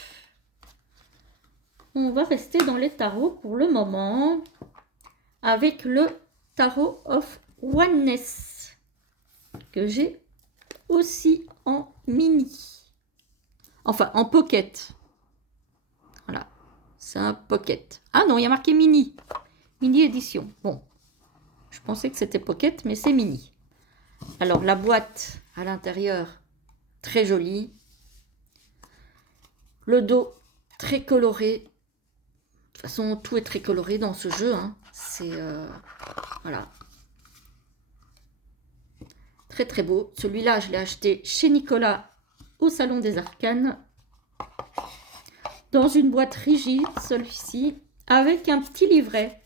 On va rester dans les tarots pour le moment avec le Tarot of Oneness que j'ai aussi en mini. Enfin, en pocket. Voilà, c'est un pocket. Ah non, il y a marqué mini. Mini édition. Bon, je pensais que c'était pocket, mais c'est mini. Alors, la boîte à l'intérieur, très jolie. Le dos, très coloré. De toute façon, tout est très coloré dans ce jeu. Hein. C'est voilà, très très beau. Celui-là, je l'ai acheté chez Nicolas au Salon des Arcanes, dans une boîte rigide, celui-ci, avec un petit livret.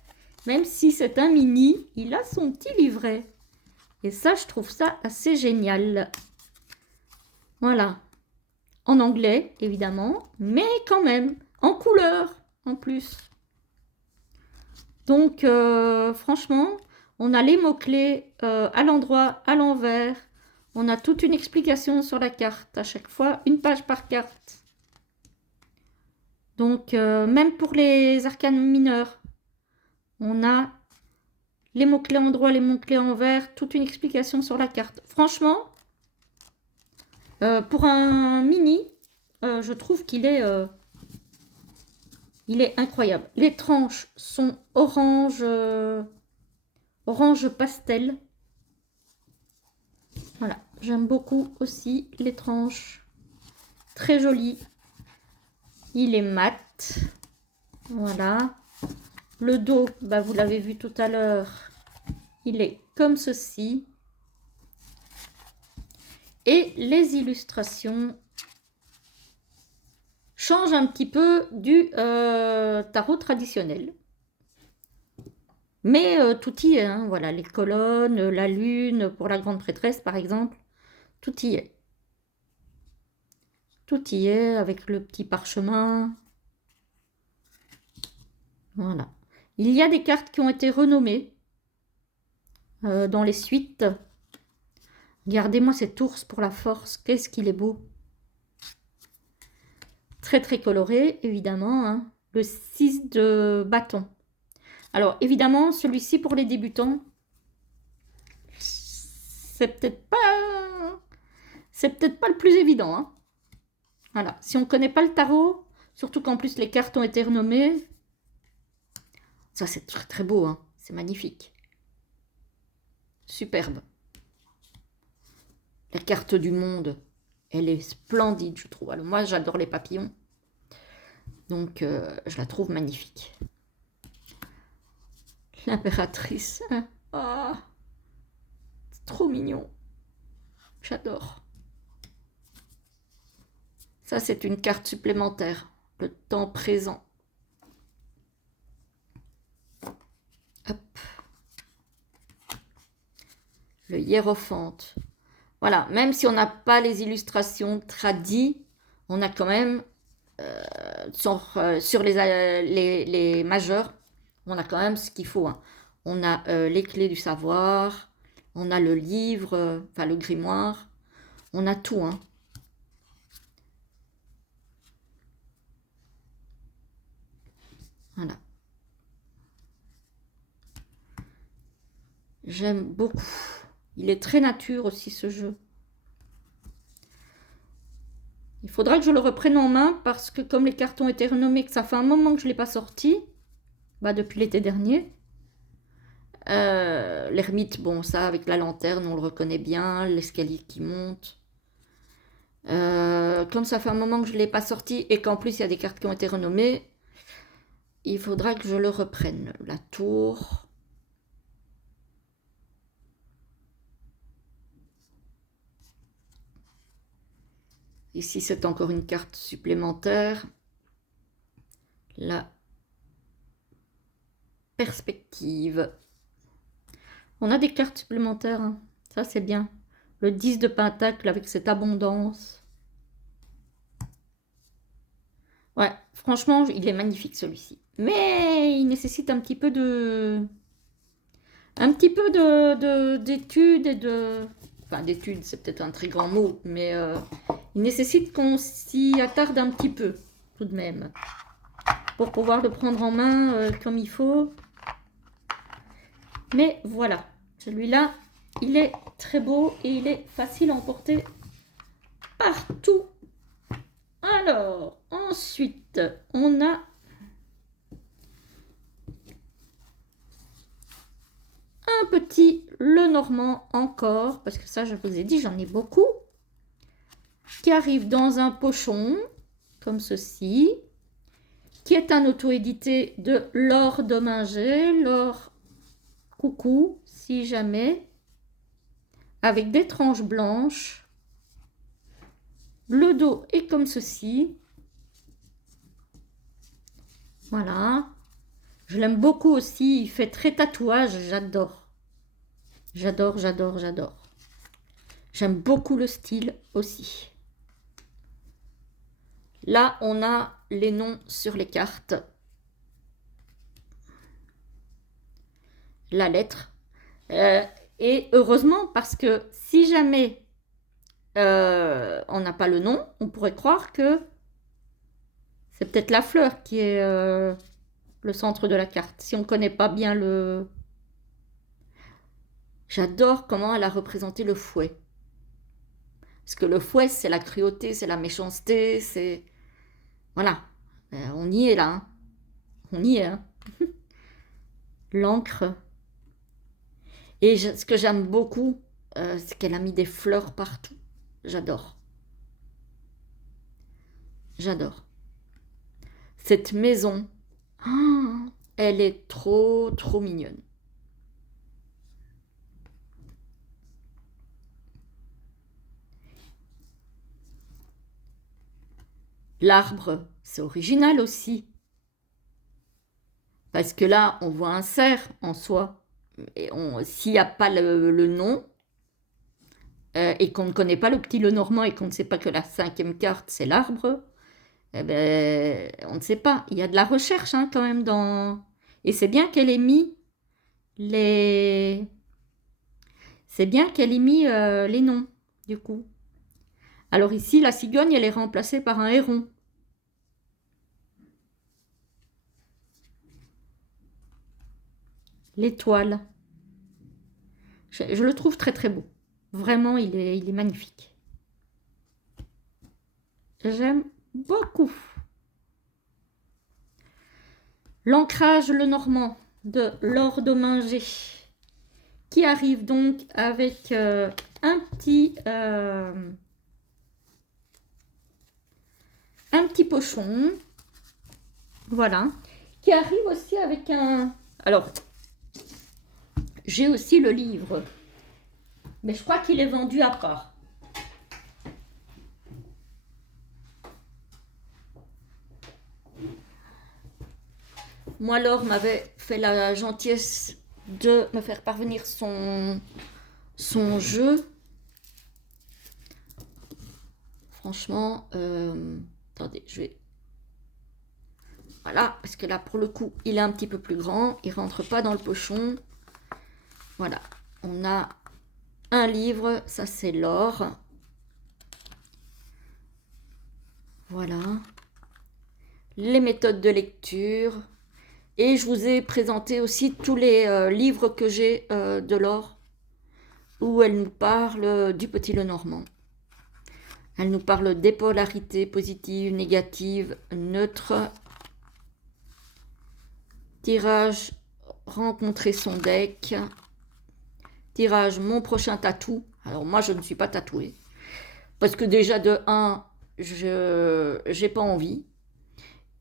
Même si c'est un mini, il a son petit livret. Et ça, je trouve ça assez génial. Voilà. En anglais, évidemment, mais quand même, en couleur, en plus. Donc, franchement, on a les mots-clés à l'endroit, à l'envers. On a toute une explication sur la carte, à chaque fois, une page par carte. Donc, même pour les arcanes mineurs, on a les mots-clés en droit, les mots-clés en vert, toute une explication sur la carte. Franchement, pour un mini, je trouve qu'il est, il est incroyable. Les tranches sont orange, orange pastel. Voilà, j'aime beaucoup aussi les tranches. Très joli. Il est mat. Voilà. Le dos, bah, vous l'avez vu tout à l'heure, il est comme ceci. Et les illustrations changent un petit peu du tarot traditionnel. Mais tout y est, hein, voilà, les colonnes, la lune pour la grande prêtresse par exemple, tout y est. Tout y est avec le petit parchemin. Voilà. Il y a des cartes qui ont été renommées dans les suites. Regardez-moi cet ours pour la force, qu'est-ce qu'il est beau. Très très coloré, évidemment, hein. Le 6 de bâton. Alors, évidemment, celui-ci pour les débutants, c'est peut-être pas le plus évident, hein. Voilà, si on ne connaît pas le tarot, surtout qu'en plus les cartes ont été renommées, ça c'est très très beau, hein. C'est magnifique. Superbe. La carte du monde, elle est splendide, je trouve. Alors moi, j'adore les papillons, donc je la trouve magnifique. L'impératrice, hein. Oh, c'est trop mignon. J'adore. Ça, c'est une carte supplémentaire. Le temps présent. Hop. Le hiérophante. Voilà, même si on n'a pas les illustrations tradies, on a quand même, sur les majeurs, on a quand même ce qu'il faut, hein. On a les clés du savoir, on a le livre, enfin le grimoire, on a tout, hein. Voilà. J'aime beaucoup. Il est très nature aussi, ce jeu. Il faudra que je le reprenne en main parce que comme les cartes ont été renommés, que ça fait un moment que je ne l'ai pas sorti, bah depuis l'été dernier. L'ermite, bon, ça, avec la lanterne, on le reconnaît bien, l'escalier qui monte. Comme ça fait un moment que je ne l'ai pas sorti et qu'en plus, il y a des cartes qui ont été renommées, il faudra que je le reprenne. La tour. Ici, c'est encore une carte supplémentaire. La perspective. On a des cartes supplémentaires, hein. Ça c'est bien. Le 10 de pentacle avec cette abondance. Ouais, franchement, il est magnifique celui-ci. Mais il nécessite un petit peu de... d'études et de... Enfin, d'études, c'est peut-être un très grand mot, mais il nécessite qu'on s'y attarde un petit peu, tout de même, pour pouvoir le prendre en main comme il faut. Mais voilà, celui-là, il est très beau et il est facile à emporter partout. Alors, ensuite, on a un petit Lenormand encore, parce que ça, je vous ai dit, j'en ai beaucoup, qui arrive dans un pochon, comme ceci, qui est un auto-édité de Laure Dominger. Laure, coucou, si jamais, avec des tranches blanches. Le dos est comme ceci. Voilà. Je l'aime beaucoup aussi, il fait très tatouage, j'adore. J'adore, j'adore, j'adore. J'aime beaucoup le style aussi. Là, on a les noms sur les cartes. La lettre. Et heureusement, parce que si jamais on n'a pas le nom, on pourrait croire que c'est peut-être la fleur qui est le centre de la carte. Si on ne connaît pas bien le... J'adore comment elle a représenté le fouet. Parce que le fouet, c'est la cruauté, c'est la méchanceté, c'est... Voilà, on y est là. Hein. On y est. Hein. L'encre. Et ce que j'aime beaucoup, c'est qu'elle a mis des fleurs partout. J'adore. J'adore. Cette maison, elle est trop, trop mignonne. L'arbre, c'est original aussi. Parce que là, on voit un cerf en soi. S'il n'y a pas le nom, et qu'on ne connaît pas le petit Lenormand et qu'on ne sait pas que la 5e carte, c'est l'arbre, eh ben, on ne sait pas. Il y a de la recherche hein, quand même dans... Et c'est bien qu'elle ait mis les... C'est bien qu'elle ait mis les noms, du coup. Alors ici, la cigogne, elle est remplacée par un héron. L'étoile. Je le trouve très très beau. Vraiment, il est magnifique. J'aime beaucoup. L'ancrage Lenormand de Laure Dominger, qui arrive donc avec un petit pochon. Voilà. Qui arrive aussi avec un... Alors, j'ai aussi le livre. Mais je crois qu'il est vendu à part. Moi, Laure m'avait fait la gentillesse de me faire parvenir son jeu. Franchement, attendez, je vais... Voilà, parce que là, pour le coup, il est un petit peu plus grand. Il ne rentre pas dans le pochon. Voilà, on a un livre, ça c'est Laure. Voilà. Les méthodes de lecture. Et je vous ai présenté aussi tous les livres que j'ai de Laure, où elle nous parle du petit Lenormand. Elle nous parle des polarités positives, négatives, neutres. Tirage, rencontrer son deck. Tirage, mon prochain tatou. Alors moi, je ne suis pas tatouée. Parce que déjà, de 1, je n'ai pas envie.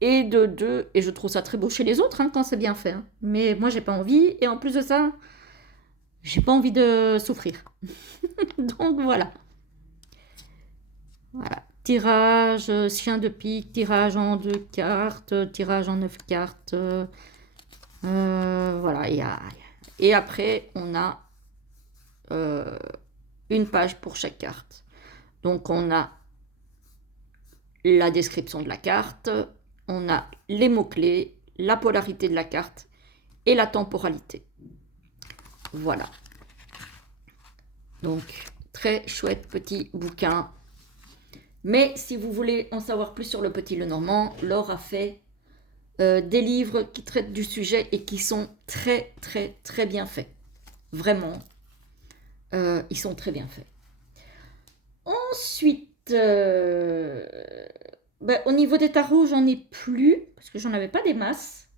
Et de 2, et je trouve ça très beau chez les autres hein, quand c'est bien fait. Hein. Mais moi, j'ai pas envie. Et en plus de ça, j'ai pas envie de souffrir. Donc voilà. Voilà. Tirage, chien de pique, tirage en 2 cartes, tirage en 9 cartes. Voilà. Et après, on a une page pour chaque carte. Donc on a la description de la carte, on a les mots-clés, la polarité de la carte et la temporalité. Voilà. Donc, très chouette petit bouquin. Mais si vous voulez en savoir plus sur le petit Lenormand, Laure a fait des livres qui traitent du sujet et qui sont très, très, très bien faits. Vraiment, ils sont très bien faits. Ensuite, au niveau des tarots, j'en ai plus, parce que j'en avais pas des masses.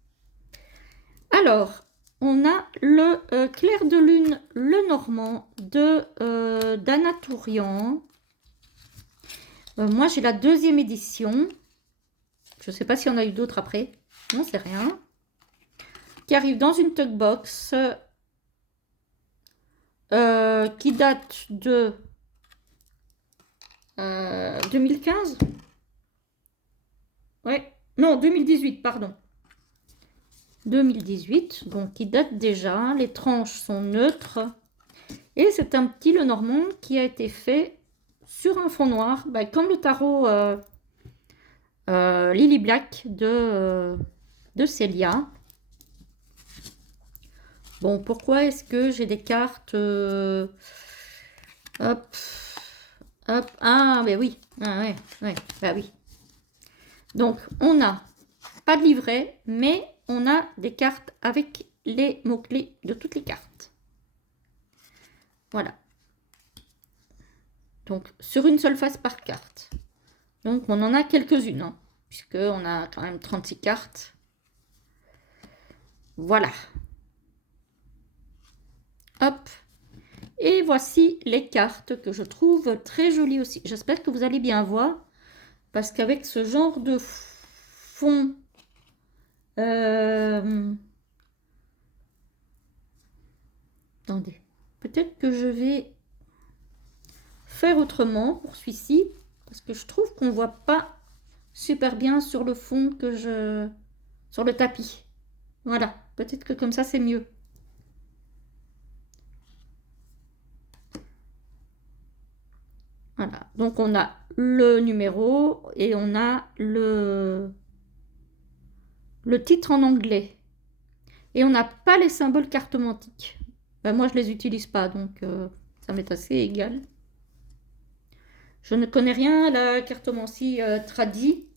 Alors, on a le Clair de Lune Lenormand de d'Anna Tourian. Moi, j'ai la 2e édition. Je ne sais pas s'il y en a eu d'autres après. Non, c'est rien. Qui arrive dans une tuck box qui date de 2015. Ouais, non, 2018, pardon. 2018, donc qui date déjà. Les tranches sont neutres. Et c'est un petit Lenormand qui a été fait sur un fond noir, bah, comme le tarot Lily Black de Célia. Bon, pourquoi est-ce que j'ai des cartes hop, hop, ah, mais oui, ah, ouais, bah oui. Donc, on n'a pas de livret, mais on a des cartes avec les mots-clés de toutes les cartes. Voilà. Donc, sur une seule face par carte. Donc, on en a quelques-unes, hein, puisqu'on a quand même 36 cartes. Voilà. Hop. Et voici les cartes que je trouve très jolies aussi. J'espère que vous allez bien voir, parce qu'avec ce genre de fond... attendez. Peut-être que je vais faire autrement pour celui-ci, parce que je trouve qu'on ne voit pas super bien sur le fond que je... sur le tapis. Voilà, peut-être que comme ça c'est mieux. Voilà, donc on a le numéro et on a le titre en anglais. Et on n'a pas les symboles cartomantiques. Ben, moi je les utilise pas, donc ça m'est assez égal. Je ne connais rien à la cartomancie tradie.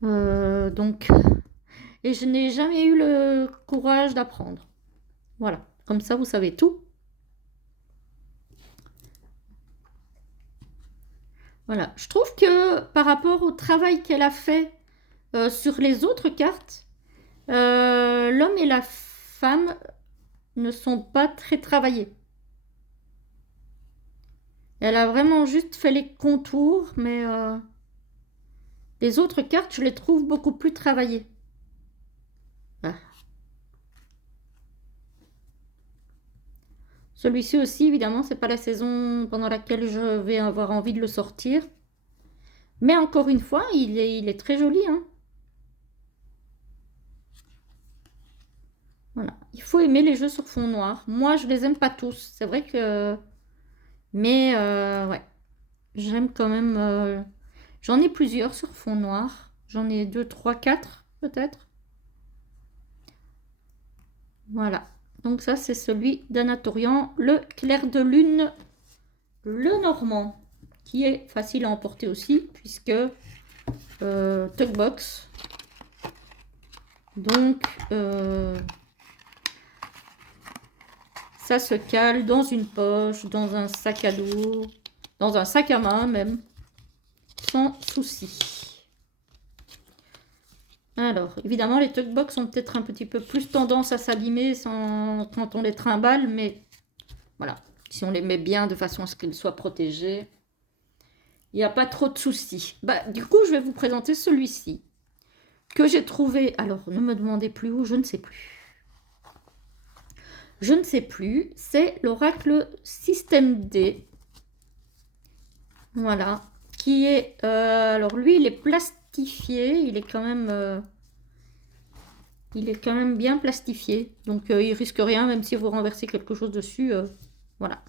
Donc, et je n'ai jamais eu le courage d'apprendre. Voilà, comme ça vous savez tout. Voilà, je trouve que par rapport au travail qu'elle a fait sur les autres cartes, l'homme et la femme ne sont pas très travaillés. Elle a vraiment juste fait les contours, mais les autres cartes, je les trouve beaucoup plus travaillées. Ah. Celui-ci aussi, évidemment, c'est pas la saison pendant laquelle je vais avoir envie de le sortir. Mais encore une fois, il est très joli, hein. Voilà. Il faut aimer les jeux sur fond noir. Moi, je les aime pas tous. C'est vrai que... Mais, ouais. J'aime quand même... J'en ai plusieurs sur fond noir. J'en ai 2, 3, 4, peut-être. Voilà. Donc ça, c'est celui d'Anatorian, le clair de lune, le normand, qui est facile à emporter aussi, puisque Tugbox. Donc, ça se cale dans une poche, dans un sac à dos, dans un sac à main même, sans souci. Alors, évidemment, les Tugbox ont peut-être un petit peu plus tendance à s'abîmer quand on les trimballe, mais voilà, si on les met bien de façon à ce qu'ils soient protégés, il n'y a pas trop de soucis. Bah, du coup, je vais vous présenter celui-ci, que j'ai trouvé, alors ne me demandez plus où, je ne sais plus. Je ne sais plus, c'est l'oracle Système D. Voilà, qui est, alors lui, il est plastifié, il est quand même bien plastifié, donc il risque rien, même si vous renversez quelque chose dessus, voilà.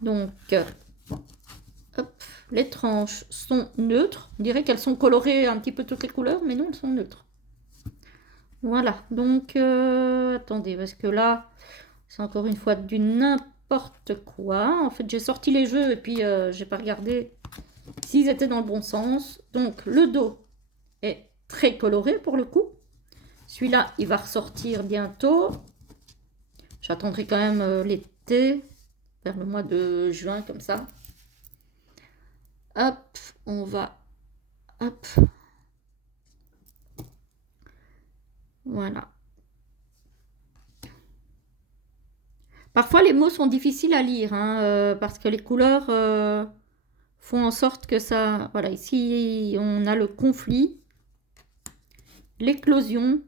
Donc, hop, les tranches sont neutres, on dirait qu'elles sont colorées un petit peu toutes les couleurs, mais non, elles sont neutres. Voilà, donc, attendez, parce que là, c'est encore une fois du n'importe quoi. En fait, j'ai sorti les jeux et puis j'ai pas regardé s'ils étaient dans le bon sens. Donc, le dos est très coloré pour le coup. Celui-là, il va ressortir bientôt. J'attendrai quand même l'été, vers le mois de juin, comme ça. Hop, on va... Hop. Voilà. Parfois, les mots sont difficiles à lire, hein, parce que les couleurs font en sorte que ça... Voilà, ici, on a le conflit, l'éclosion.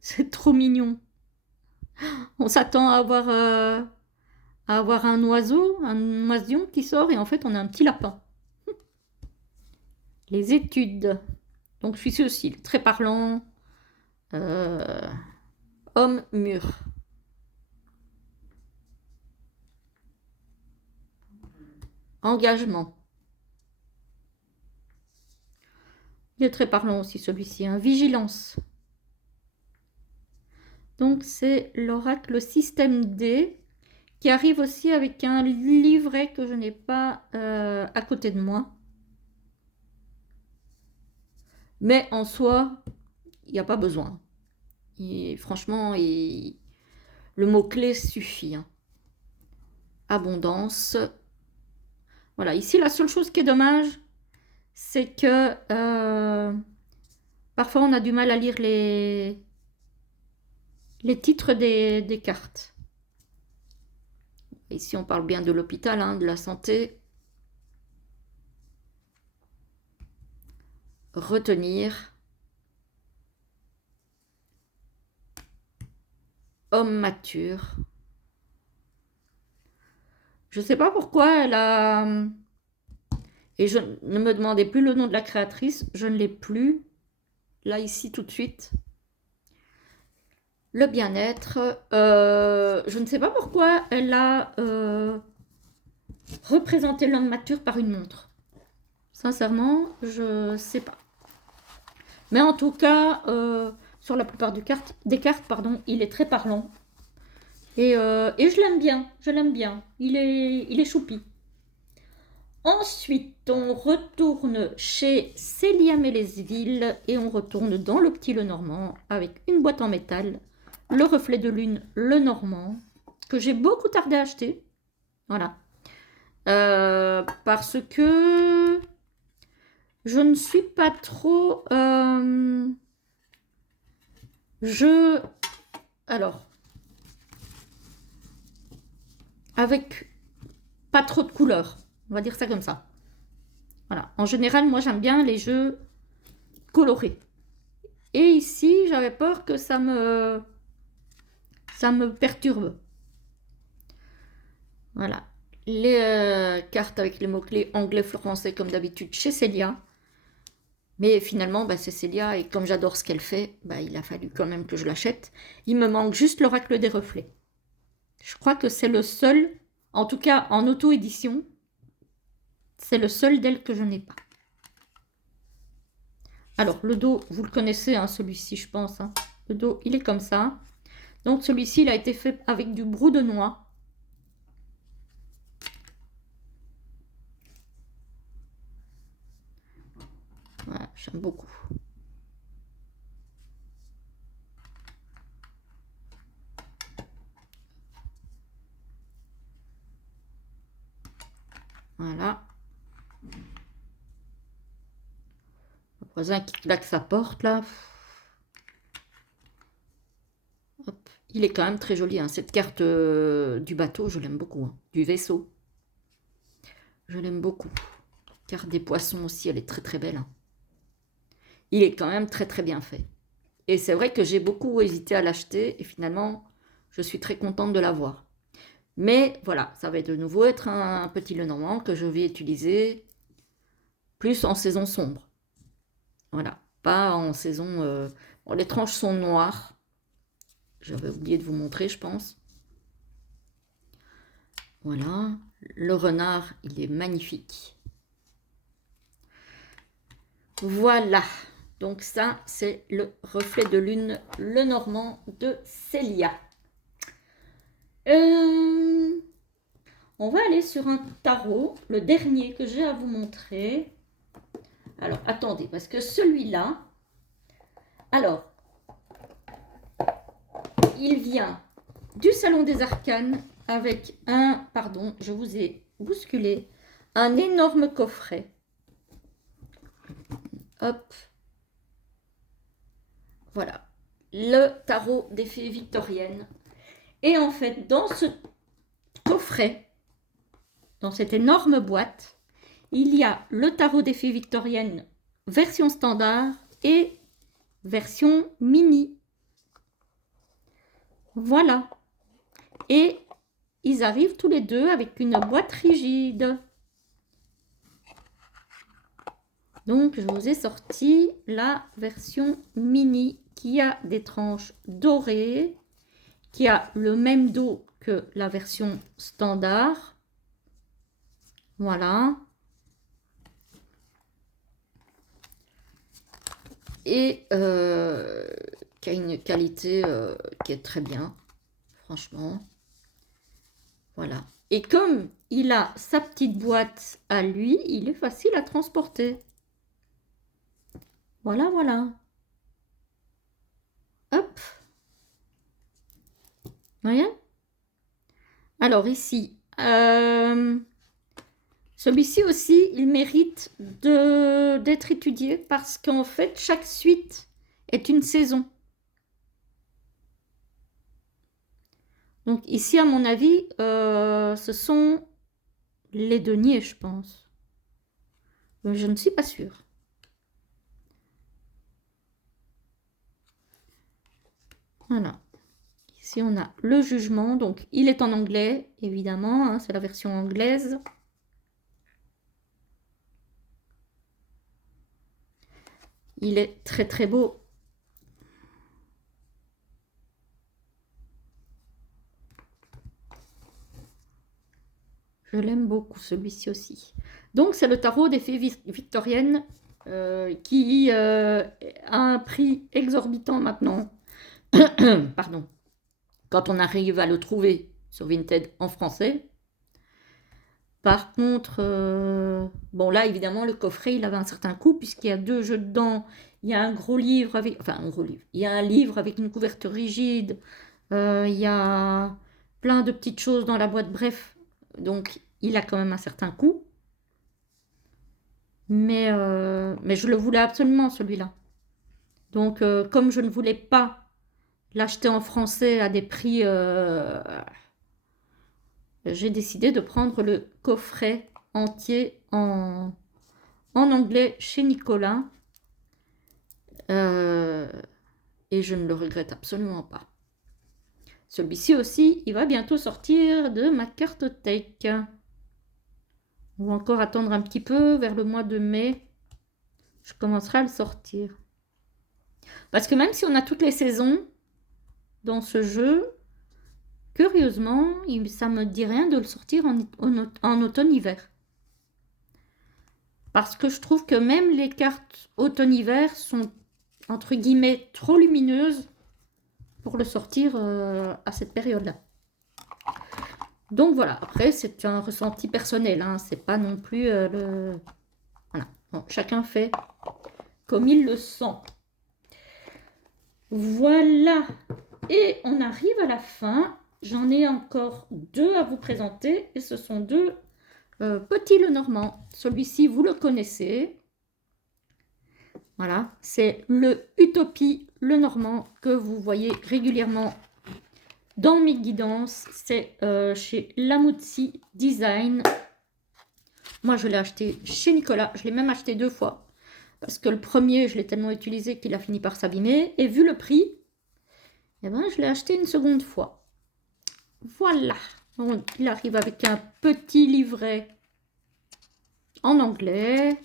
C'est trop mignon. On s'attend à avoir un oiseau, un oisillon qui sort, et en fait, on a un petit lapin. Les études. Donc, celui-ci aussi, très parlant. Homme mûr. Engagement. Il est très parlant aussi celui-ci. Hein. Vigilance. Donc c'est l'oracle système D qui arrive aussi avec un livret que je n'ai pas à côté de moi. Mais en soi, il n'y a pas besoin. Franchement, le mot-clé suffit. Hein. Abondance. Voilà, ici la seule chose qui est dommage, c'est que parfois on a du mal à lire les titres des cartes. Ici on parle bien de l'hôpital, hein, de la santé. Retenir. Homme mature. Je ne sais pas pourquoi elle a... Et je ne me demandez plus le nom de la créatrice, je ne l'ai plus. Là, ici, tout de suite. Le bien-être. Je ne sais pas pourquoi elle a représenté l'homme mature par une montre. Sincèrement, je ne sais pas. Mais en tout cas, sur la plupart des cartes, il est très parlant. Et je l'aime bien, Il est choupi. Ensuite, on retourne chez Célia Mélesville et on retourne dans le petit Lenormand avec une boîte en métal, le reflet de lune Lenormand, que j'ai beaucoup tardé à acheter. Voilà. Parce que je ne suis pas trop... Alors, avec pas trop de couleurs. On va dire ça comme ça. Voilà. En général, moi, j'aime bien les jeux colorés. Et ici, j'avais peur que ça me perturbe. Voilà. Les cartes avec les mots-clés anglais, français, comme d'habitude, chez Célia. Mais finalement, bah, c'est Célia. Et comme j'adore ce qu'elle fait, bah, il a fallu quand même que je l'achète. Il me manque juste l'oracle des reflets. Je crois que c'est le seul, en tout cas en auto-édition, c'est le seul d'elle que je n'ai pas. Alors, le dos, vous le connaissez, hein, celui-ci, je pense. Hein. Le dos, il est comme ça. Donc, celui-ci, il a été fait avec du brou de noix. Voilà, j'aime beaucoup. Voilà. Le voisin qui claque sa porte, là. Hop. Il est quand même très joli, hein. Cette carte du bateau, je l'aime beaucoup. Hein. Du vaisseau. Je l'aime beaucoup. Carte des poissons aussi, elle est très très belle. Hein. Il est quand même très très bien fait. Et c'est vrai que j'ai beaucoup hésité à l'acheter et finalement, je suis très contente de l'avoir. Mais voilà, ça va de nouveau être un petit Lenormand que je vais utiliser plus en saison sombre. Voilà, pas en saison... Bon, les tranches sont noires. J'avais oublié de vous montrer, je pense. Voilà, le renard, il est magnifique. Voilà, donc ça, c'est le reflet de lune Lenormand de Célia. On va aller sur un tarot, le dernier que j'ai à vous montrer. Alors, attendez, parce que celui-là, alors, il vient du Salon des Arcanes avec un, pardon, je vous ai bousculé, un énorme coffret. Hop. Voilà, le tarot des fées victoriennes. Et en fait, dans ce coffret, dans cette énorme boîte, il y a le tarot des fées victoriennes version standard et version mini. Voilà. Et ils arrivent tous les deux avec une boîte rigide. Donc, je vous ai sorti la version mini qui a des tranches dorées, qui a le même dos que la version standard. Voilà. Et qui a une qualité qui est très bien, franchement. Voilà. Et comme il a sa petite boîte à lui, il est facile à transporter. Voilà, voilà. Hop. Voyez? Alors ici, celui-ci aussi, il mérite d'être étudié parce qu'en fait, chaque suite est une saison. Donc ici, à mon avis, ce sont les deniers, je pense. Je ne suis pas sûre. Voilà. Ici, on a le jugement. Donc, il est en anglais, évidemment. Hein, c'est la version anglaise. Il est très, très beau. Je l'aime beaucoup, celui-ci aussi. Donc, c'est le tarot des fées victoriennes qui a un prix exorbitant maintenant. Pardon. Quand on arrive à le trouver sur Vinted en français. Par contre, bon là, évidemment, le coffret, il avait un certain coût puisqu'il y a 2 jeux dedans. Il y a un gros livre avec... Enfin, un gros livre. Il y a un livre avec une couverture rigide. Il y a plein de petites choses dans la boîte. Bref, donc il a quand même un certain coût. Mais je le voulais absolument, celui-là. Donc, comme je ne voulais pas l'acheter en français à des prix... j'ai décidé de prendre le coffret entier en anglais chez Nicolas. Et je ne le regrette absolument pas. Celui-ci aussi, il va bientôt sortir de ma cartothèque. On va encore attendre un petit peu, vers le mois de mai. Je commencerai à le sortir. Parce que même si on a toutes les saisons dans ce jeu, curieusement, ça ne me dit rien de le sortir en automne-hiver. Parce que je trouve que même les cartes automne-hiver sont, entre guillemets, trop lumineuses pour le sortir à cette période-là. Donc voilà, après c'est un ressenti personnel, hein, c'est pas non plus le... Voilà, bon, chacun fait comme il le sent. Voilà, et on arrive à la fin. J'en ai encore 2 à vous présenter, et ce sont 2 petits Lenormand. Celui-ci, vous le connaissez. Voilà, c'est le Utopie Lenormand que vous voyez régulièrement dans mes guidances. C'est chez Lamouti Design. Moi, je l'ai acheté chez Nicolas. Je l'ai même acheté 2 fois. Parce que le premier, je l'ai tellement utilisé qu'il a fini par s'abîmer. Et vu le prix, eh ben, je l'ai acheté une seconde fois. Voilà. Donc, il arrive avec un petit livret en anglais.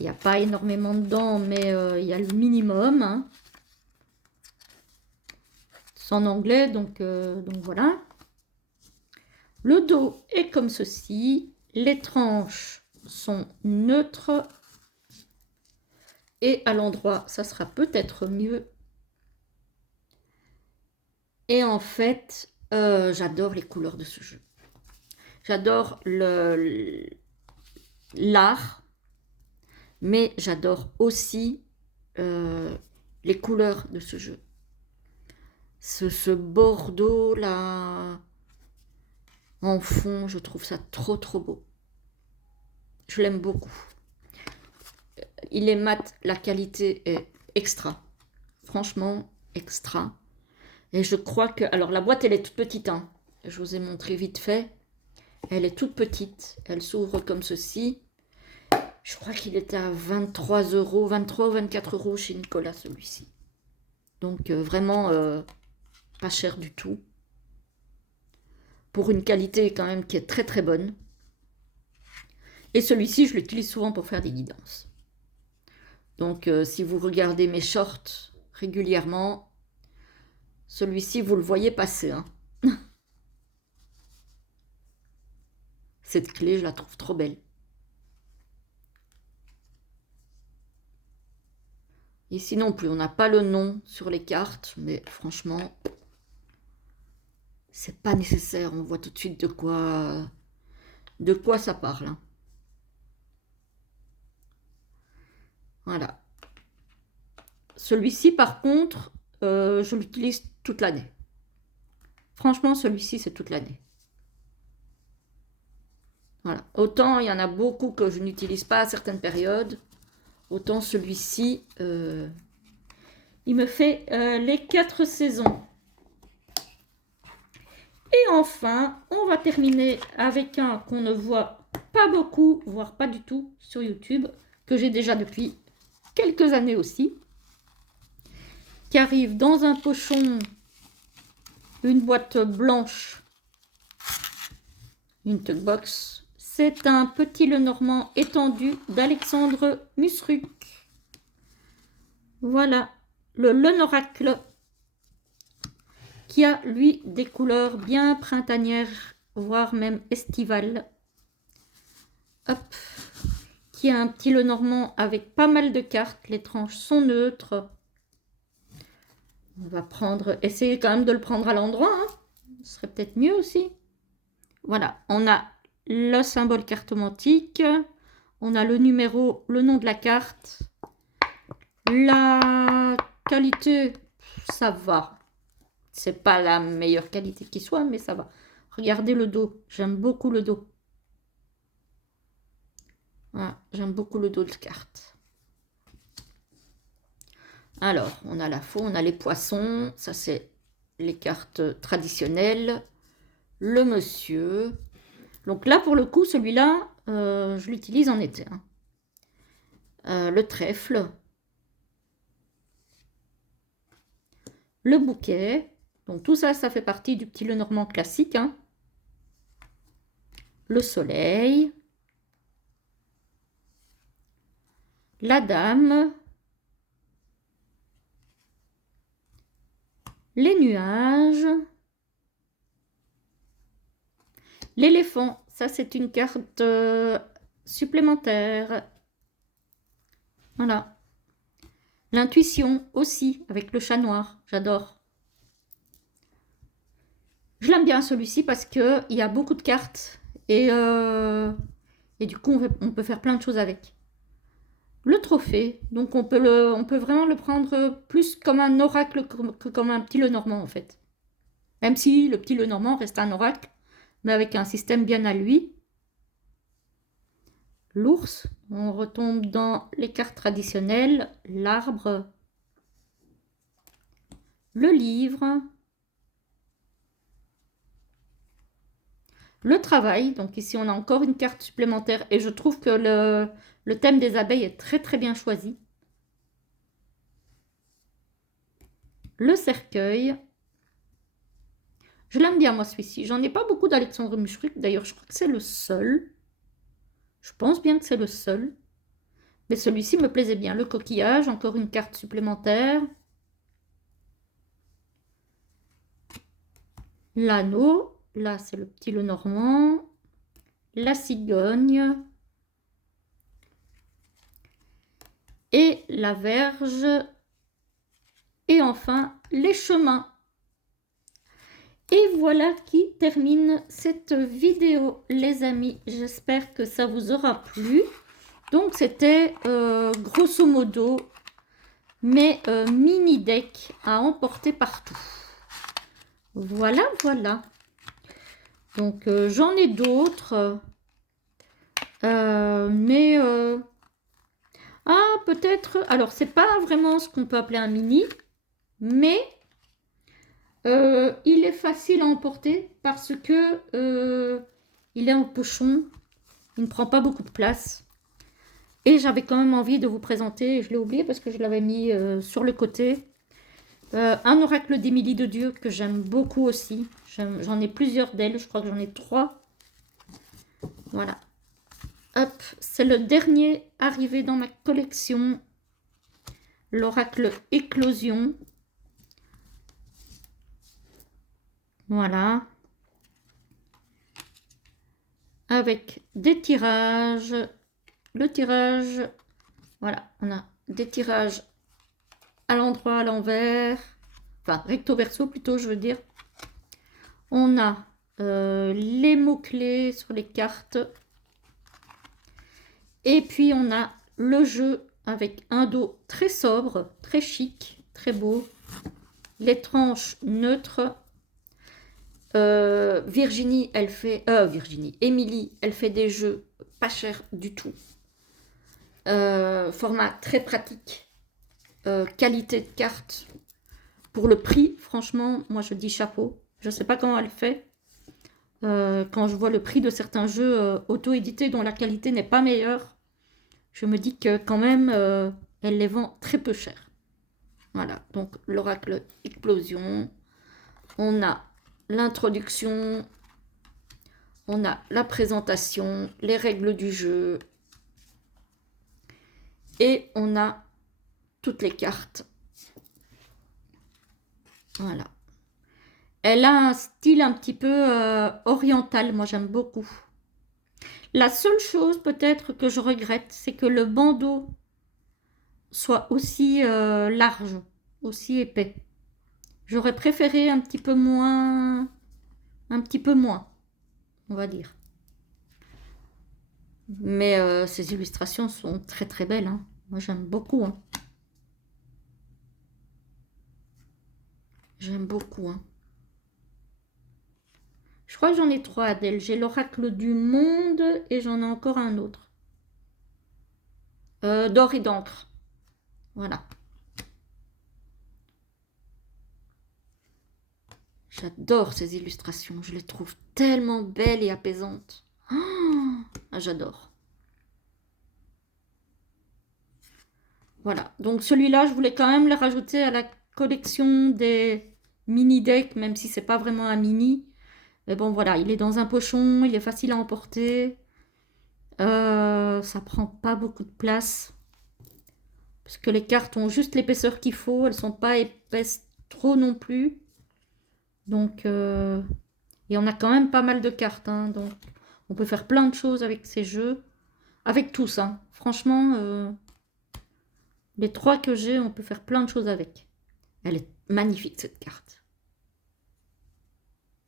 Il n'y a pas énormément dedans, mais il y a le minimum. Hein. C'est en anglais, donc voilà. Le dos est comme ceci. Les tranches sont neutres. Et à l'endroit, ça sera peut-être mieux. Et en fait, j'adore les couleurs de ce jeu. J'adore l'art, mais j'adore aussi les couleurs de ce jeu. Ce bordeaux là, en fond, je trouve ça trop trop beau. Je l'aime beaucoup. Il est mat, la qualité est extra. Franchement, extra. Et je crois que... Alors, la boîte, elle est toute petite. Hein. Je vous ai montré vite fait. Elle est toute petite. Elle s'ouvre comme ceci. Je crois qu'il était à 23 €, 23 ou 24 € chez Nicolas, celui-ci. Donc vraiment pas cher du tout. Pour une qualité quand même qui est très très bonne. Et celui-ci, je l'utilise souvent pour faire des guidances. Donc si vous regardez mes shorts régulièrement, celui-ci, vous le voyez passer. Hein. Cette clé, je la trouve trop belle. Ici non plus, on n'a pas le nom sur les cartes, mais franchement, c'est pas nécessaire. On voit tout de suite de quoi ça parle. Hein. Voilà. Celui-ci, par contre, je l'utilise toute l'année. Franchement, celui-ci, c'est toute l'année. Voilà. Autant il y en a beaucoup que je n'utilise pas à certaines périodes, autant celui-ci, il me fait les 4 saisons. Et enfin, on va terminer avec un qu'on ne voit pas beaucoup, voire pas du tout sur YouTube, que j'ai déjà depuis quelques années aussi, qui arrive dans un pochon, une boîte blanche, une tuck box. C'est un petit Lenormand étendu d'Alexandre Musruc. Voilà, le Lenoracle, qui a, lui, des couleurs bien printanières, voire même estivales. Hop, qui a un petit Lenormand avec pas mal de cartes. Les tranches sont neutres. On va essayer quand même de le prendre à l'endroit. Hein. Ce serait peut-être mieux aussi. Voilà, on a le symbole cartomantique. On a le numéro, le nom de la carte. La qualité, ça va. C'est pas la meilleure qualité qui soit, mais ça va. Regardez le dos. J'aime beaucoup le dos. Voilà, j'aime beaucoup le dos de carte. Alors, on a la faux, on a les poissons. Ça, c'est les cartes traditionnelles. Le monsieur. Donc là, pour le coup, celui-là, je l'utilise en été. Hein. Le trèfle. Le bouquet. Donc tout ça, ça fait partie du petit Lenormand classique. Hein. Le soleil. La dame. Les nuages. L'éléphant, ça c'est une carte supplémentaire. Voilà. L'intuition aussi, avec le chat noir, j'adore. Je l'aime bien celui-ci parce qu'il y a beaucoup de cartes et du coup on peut faire plein de choses avec. Le trophée, donc on peut vraiment le prendre plus comme un oracle que comme un petit Lenormand en fait. Même si le petit Lenormand reste un oracle, mais avec un système bien à lui. L'ours, on retombe dans les cartes traditionnelles, l'arbre, le livre, le travail. Donc ici, on a encore une carte supplémentaire et je trouve que le thème des abeilles est très très bien choisi. Le cercueil. Je l'aime bien, moi, celui-ci. J'en ai pas beaucoup d'Alexandre Musruc. D'ailleurs, je crois que c'est le seul. Je pense bien que c'est le seul. Mais celui-ci me plaisait bien. Le coquillage, encore une carte supplémentaire. L'anneau. Là, c'est le petit Lenormand. La cigogne. Et la verge. Et enfin, les chemins. Et voilà qui termine cette vidéo, les amis. J'espère que ça vous aura plu. Donc, c'était grosso modo mes mini decks à emporter partout. Voilà, voilà. Donc, j'en ai d'autres. Mais... ah, peut-être... Alors, c'est pas vraiment ce qu'on peut appeler un mini. Mais... il est facile à emporter parce que Il est en pochon. Il ne prend pas beaucoup de place. Et j'avais quand même envie de vous présenter, je l'ai oublié parce que je l'avais mis sur le côté, un oracle d'Émilie de Dieu que j'aime beaucoup aussi. J'en ai plusieurs d'elles, je crois que j'en ai 3. Voilà. Hop, c'est le dernier arrivé dans ma collection. L'oracle Éclosion. Voilà. Avec des tirages. Le tirage, voilà, on a des tirages à l'endroit, à l'envers. Enfin, recto verso plutôt, je veux dire. On a les mots-clés sur les cartes. Et puis, on a le jeu avec un dos très sobre, très chic, très beau. Les tranches neutres. Émilie, elle fait des jeux pas chers du tout. Format très pratique. Qualité de carte. Pour le prix, franchement, moi je dis chapeau. Je ne sais pas comment elle fait. Quand je vois le prix de certains jeux auto-édités dont la qualité n'est pas meilleure, je me dis que quand même, elle les vend très peu cher. Voilà, donc l'oracle Éclosion. On a l'introduction. On a la présentation, les règles du jeu. Et on a toutes les cartes. Voilà. Elle a un style un petit peu oriental, moi j'aime beaucoup. La seule chose peut-être que je regrette, c'est que le bandeau soit aussi large, aussi épais. J'aurais préféré un petit peu moins, on va dire. Mais ces illustrations sont très très belles, hein. Moi j'aime beaucoup, hein. J'aime beaucoup, hein. Je crois que j'en ai 3 d'elle. J'ai l'oracle du monde et j'en ai encore un autre. D'or et d'encre. Voilà. J'adore ces illustrations. Je les trouve tellement belles et apaisantes. Ah, j'adore. Voilà. Donc celui-là, je voulais quand même le rajouter à la collection des mini-decks, même si c'est pas vraiment un mini. Mais bon, voilà. Il est dans un pochon. Il est facile à emporter. Ça prend pas beaucoup de place. Parce que les cartes ont juste l'épaisseur qu'il faut. Elles sont pas épaisses trop non plus. Donc, et on a quand même pas mal de cartes, hein, donc on peut faire plein de choses avec ces jeux. Avec tous, hein. Franchement, les 3 que j'ai, on peut faire plein de choses avec. Elle est magnifique, cette carte.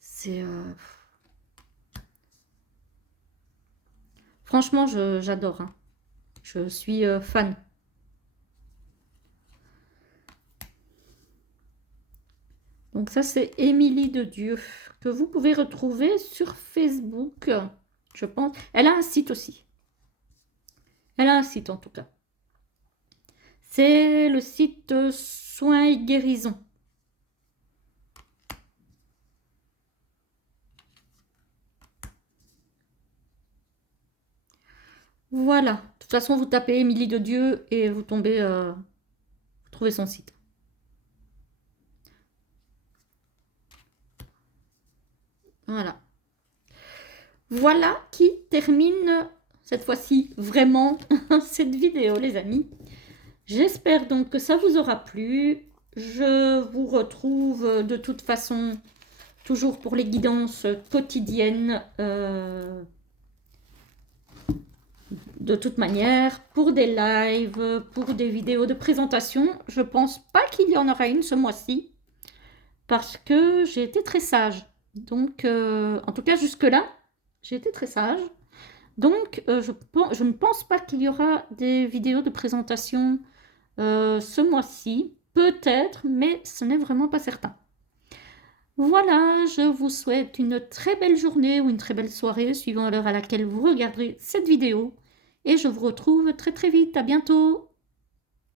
C'est... Franchement, j'adore, hein. Je suis fan. Donc ça, c'est Émilie de Dieu, que vous pouvez retrouver sur Facebook, je pense. Elle a un site aussi. Elle a un site, en tout cas. C'est le site Soins et Guérison. Voilà. De toute façon, vous tapez Émilie de Dieu et vous tombez, vous trouvez son site. Voilà. Voilà qui termine cette fois-ci vraiment cette vidéo, les amis. J'espère donc que ça vous aura plu. Je vous retrouve de toute façon toujours pour les guidances quotidiennes. De toute manière, pour des lives, pour des vidéos de présentation, je pense pas qu'il y en aura une ce mois-ci parce que j'ai été très sage. Donc, en tout cas, jusque-là, j'ai été très sage. Donc, je ne pense pas qu'il y aura des vidéos de présentation ce mois-ci. Peut-être, mais ce n'est vraiment pas certain. Voilà, je vous souhaite une très belle journée ou une très belle soirée, suivant l'heure à laquelle vous regarderez cette vidéo. Et je vous retrouve très très vite. À bientôt!